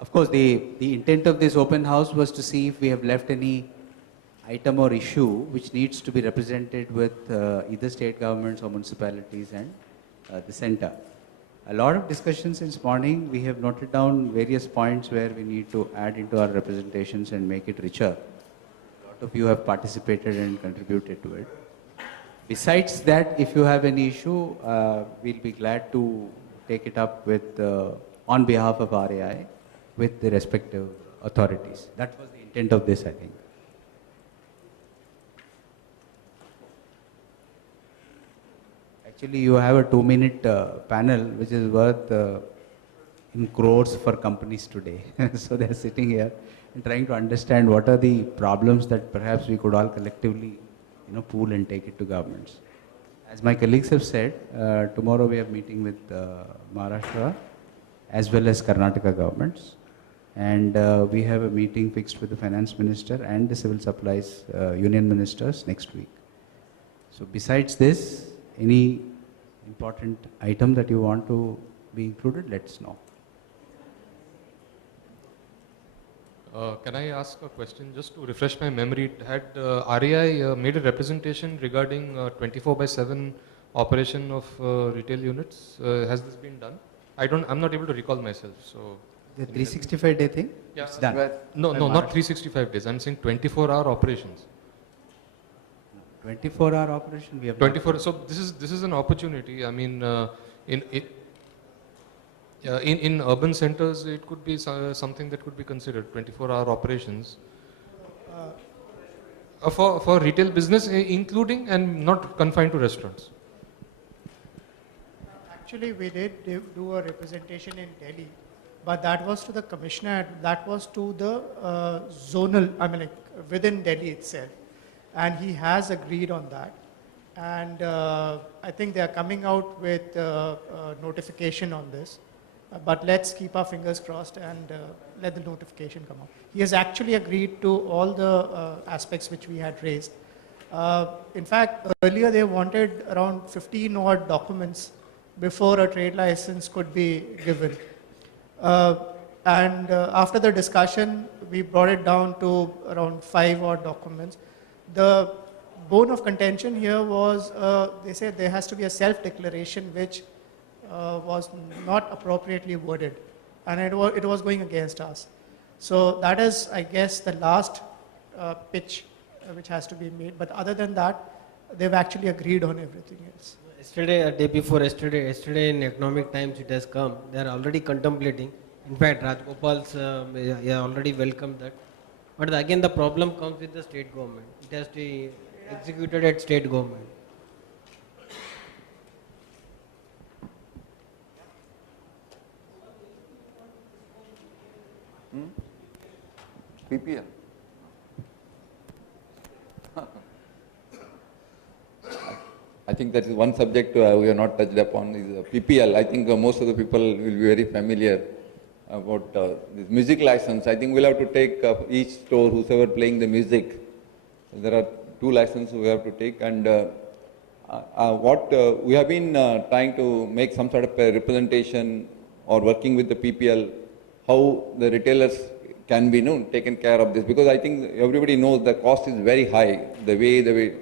Of course, the intent of this open house was to see if we have left any item or issue which needs to be represented with either state governments or municipalities and the center. A lot of discussions this morning, we have noted down various points where we need to add into our representations and make it richer. A lot of you have participated and contributed to it. Besides that, if you have any issue, we'll be glad to take it up with, on behalf of RAI, with the respective authorities. That was the intent of this, I think. Actually, you have a 2-minute panel which is worth in crores for companies today. So they are sitting here and trying to understand what are the problems that perhaps we could all collectively pool and take it to governments. As my colleagues have said, tomorrow we are meeting with Maharashtra as well as Karnataka governments. And we have a meeting fixed with the finance minister and the civil supplies union ministers next week. So besides this, any important item that you want to be included, let us know. Can I ask a question just to refresh my memory? Had RAI made a representation regarding 24/7 operation of retail units? Has this been done? I'm not able to recall myself. So The 365-day thing? yeah, It's done. No, not 365 days. I'm saying 24-hour operations. 24-hour operation, we have 24. So this is an opportunity. I mean, in urban centers, it could be something that could be considered 24-hour operations for retail business, including and not confined to restaurants. Actually, we did do a representation in Delhi, but that was to the commissioner, that was to the zonal, I mean, like within Delhi itself. And he has agreed on that. And I think they are coming out with notification on this. But let's keep our fingers crossed and let the notification come out. He has actually agreed to all the aspects which we had raised. In fact, earlier they wanted around 15 odd documents before a trade license could be given. After the discussion, we brought it down to around 5 odd documents. The bone of contention here was, they said there has to be a self-declaration which was not appropriately worded, and it was going against us. So that is, I guess, the last pitch which has to be made. But other than that, they've actually agreed on everything else. Yesterday, a day before yesterday in Economic Times it has come. They are already contemplating. In fact, Rajgopal's already welcomed that. But again, the problem comes with the state government. It has to be executed at state government. PPL. I think that is one subject we have not touched upon is PPL. I think most of the people will be very familiar about this music license. I think we'll have to take each store, whosoever playing the music. There are 2 licenses we have to take, and we have been trying to make some sort of a representation or working with the PPL, how the retailers can be taken care of this, because I think everybody knows the cost is very high, the way they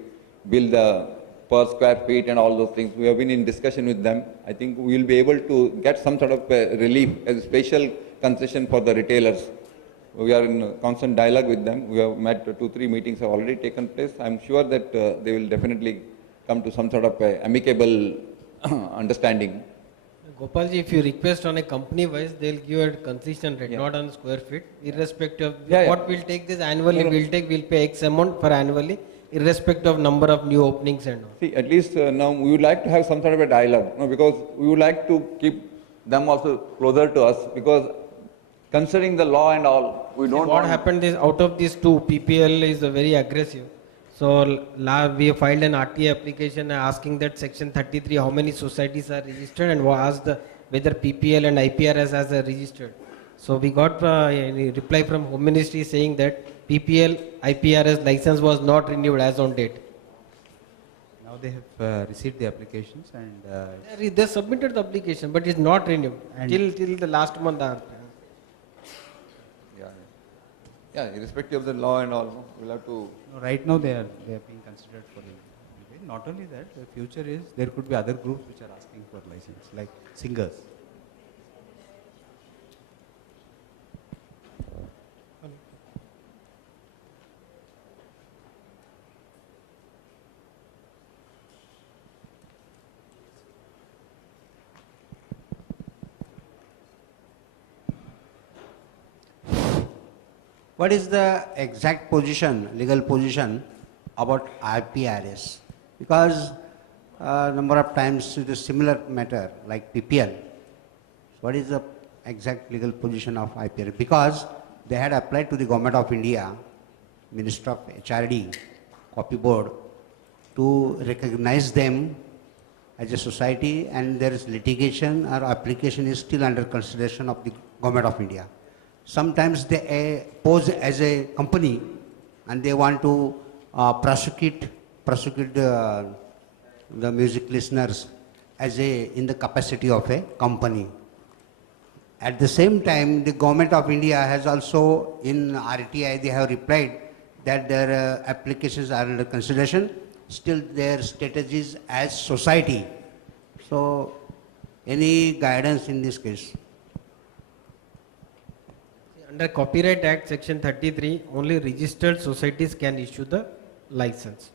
build the per square feet and all those things. We have been in discussion with them. I think we will be able to get some sort of relief as a special concession for the retailers. We are in constant dialogue with them. We have met 2-3 meetings have already taken place. I am sure that they will definitely come to some sort of amicable understanding. Gopalji, if you request on a company wise, they'll give a concession rate, not on square feet, irrespective of what we'll take this annually, we'll pay X amount for annually, irrespective of number of new openings and all. See, at least now we would like to have some sort of a dialogue, because we would like to keep them also closer to us, because considering the law and all, we don't. What happened is, out of these 2, PPL is very aggressive. So we filed an RTA application asking that section 33, how many societies are registered, and asked whether PPL and IPRS has registered. So we got a reply from Home Ministry saying that PPL, IPRS license was not renewed as on date. Now they have received the applications and... they submitted the application, but it's not renewed till the last month. Yeah, irrespective of the law and all, we'll have to... No, right now they are being considered for it. Not only that, the future is there could be other groups which are asking for license, like singers. What is the exact position, legal position about IPRS? Because number of times it is similar matter like PPL. What is the exact legal position of IPRS? Because they had applied to the Government of India, Minister of HRD, Copy Board, to recognize them as a society, and there is litigation or application is still under consideration of the Government of India. Sometimes they pose as a company and they want to prosecute the music listeners as in the capacity of a company. At the same time, the government of India has also, in RTI, they have replied that their applications are under consideration. Still, their strategies as society. So, any guidance in this case? Under Copyright Act Section 33, only registered societies can issue the license.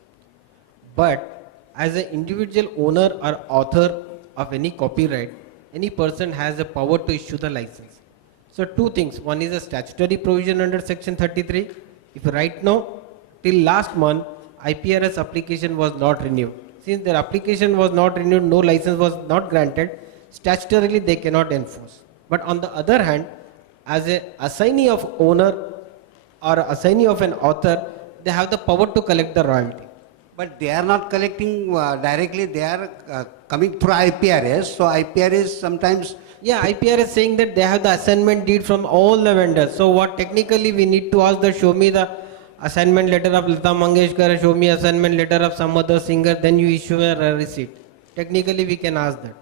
But as an individual owner or author of any copyright, any person has the power to issue the license. So two things. One is a statutory provision under Section 33. If right now, till last month, IPRS application was not renewed. Since their application was not renewed, no license was not granted, statutorily they cannot enforce. But on the other hand, as a assignee of owner or assignee of an author, they have the power to collect the royalty. But they are not collecting directly, they are coming through IPRS. So IPRS sometimes... Yeah, IPRS saying that they have the assignment deed from all the vendors. So what technically we need to ask the show me the assignment letter of Lata Mangeshkar, show me assignment letter of some other singer, then you issue a receipt. Technically we can ask that.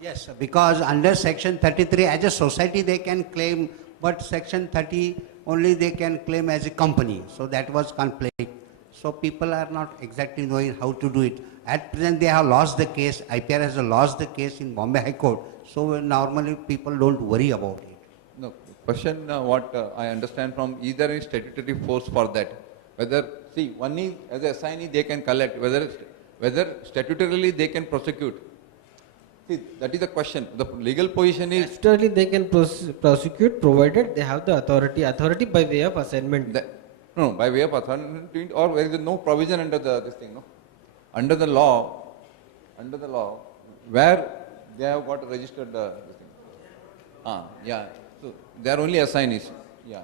Yes, because under Section 33 as a society they can claim, but Section 30 only they can claim as a company. So that was conflict. So people are not exactly knowing how to do it. At present they have lost the case, IPR has lost the case in Bombay High Court. So normally people don't worry about it. No, question what I understand from, is there any statutory force for that? Whether, see, one is as a assignee they can collect, whether statutorily they can prosecute. See, that is the question. The legal position is... Statutorily they can prosecute provided they have the authority by way of assignment. No, by way of authority, or there is no provision under this thing, no? Under the law, where they have got registered this thing. Yeah, so they are only assignees, yeah.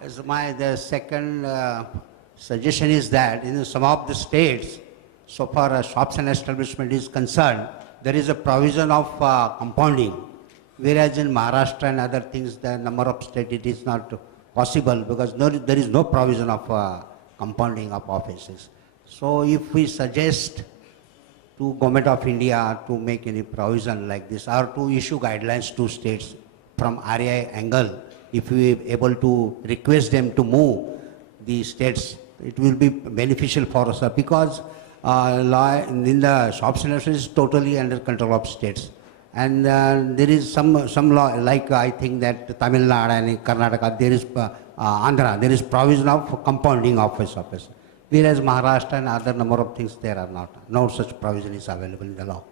As the second suggestion is that in some of the states, so far as shops and establishment is concerned, there is a provision of compounding, whereas in Maharashtra and other things, the number of states it is not possible because there is no provision of compounding of offices. So if we suggest to Government of India to make any provision like this or to issue guidelines to states from RAI angle, if we are able to request them to move the states, it will be beneficial for us because law in the shops and restaurants is totally under control of states. And there is some law, like I think that Tamil Nadu and Karnataka, there is Andhra, there is provision of compounding office. Whereas Maharashtra and other number of things there are not. No such provision is available in the law.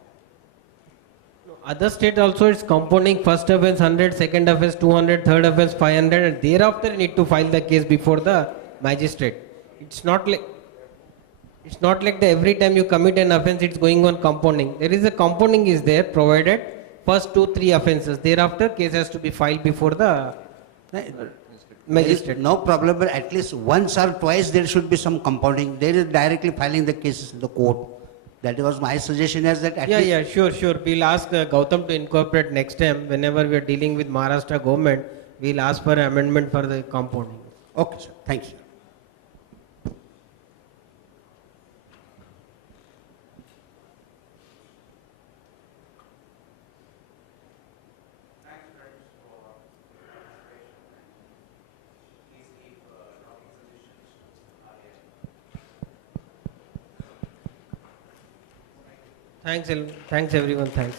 Other state also it's compounding first offense 100, second offense 200, third offense 500 and thereafter you need to file the case before the magistrate. It's not like that every time you commit an offense it's going on compounding. There is a compounding is there provided first 2-3 offenses. Thereafter case has to be filed before the magistrate. No problem, but at least once or twice there should be some compounding. There is directly filing the cases in the court. That was my suggestion as that at least... Yeah, sure. We'll ask Gautam to incorporate next time whenever we are dealing with Maharashtra government. We'll ask for an amendment for the compounding. Okay, sir. Thank you. Thanks everyone, thanks.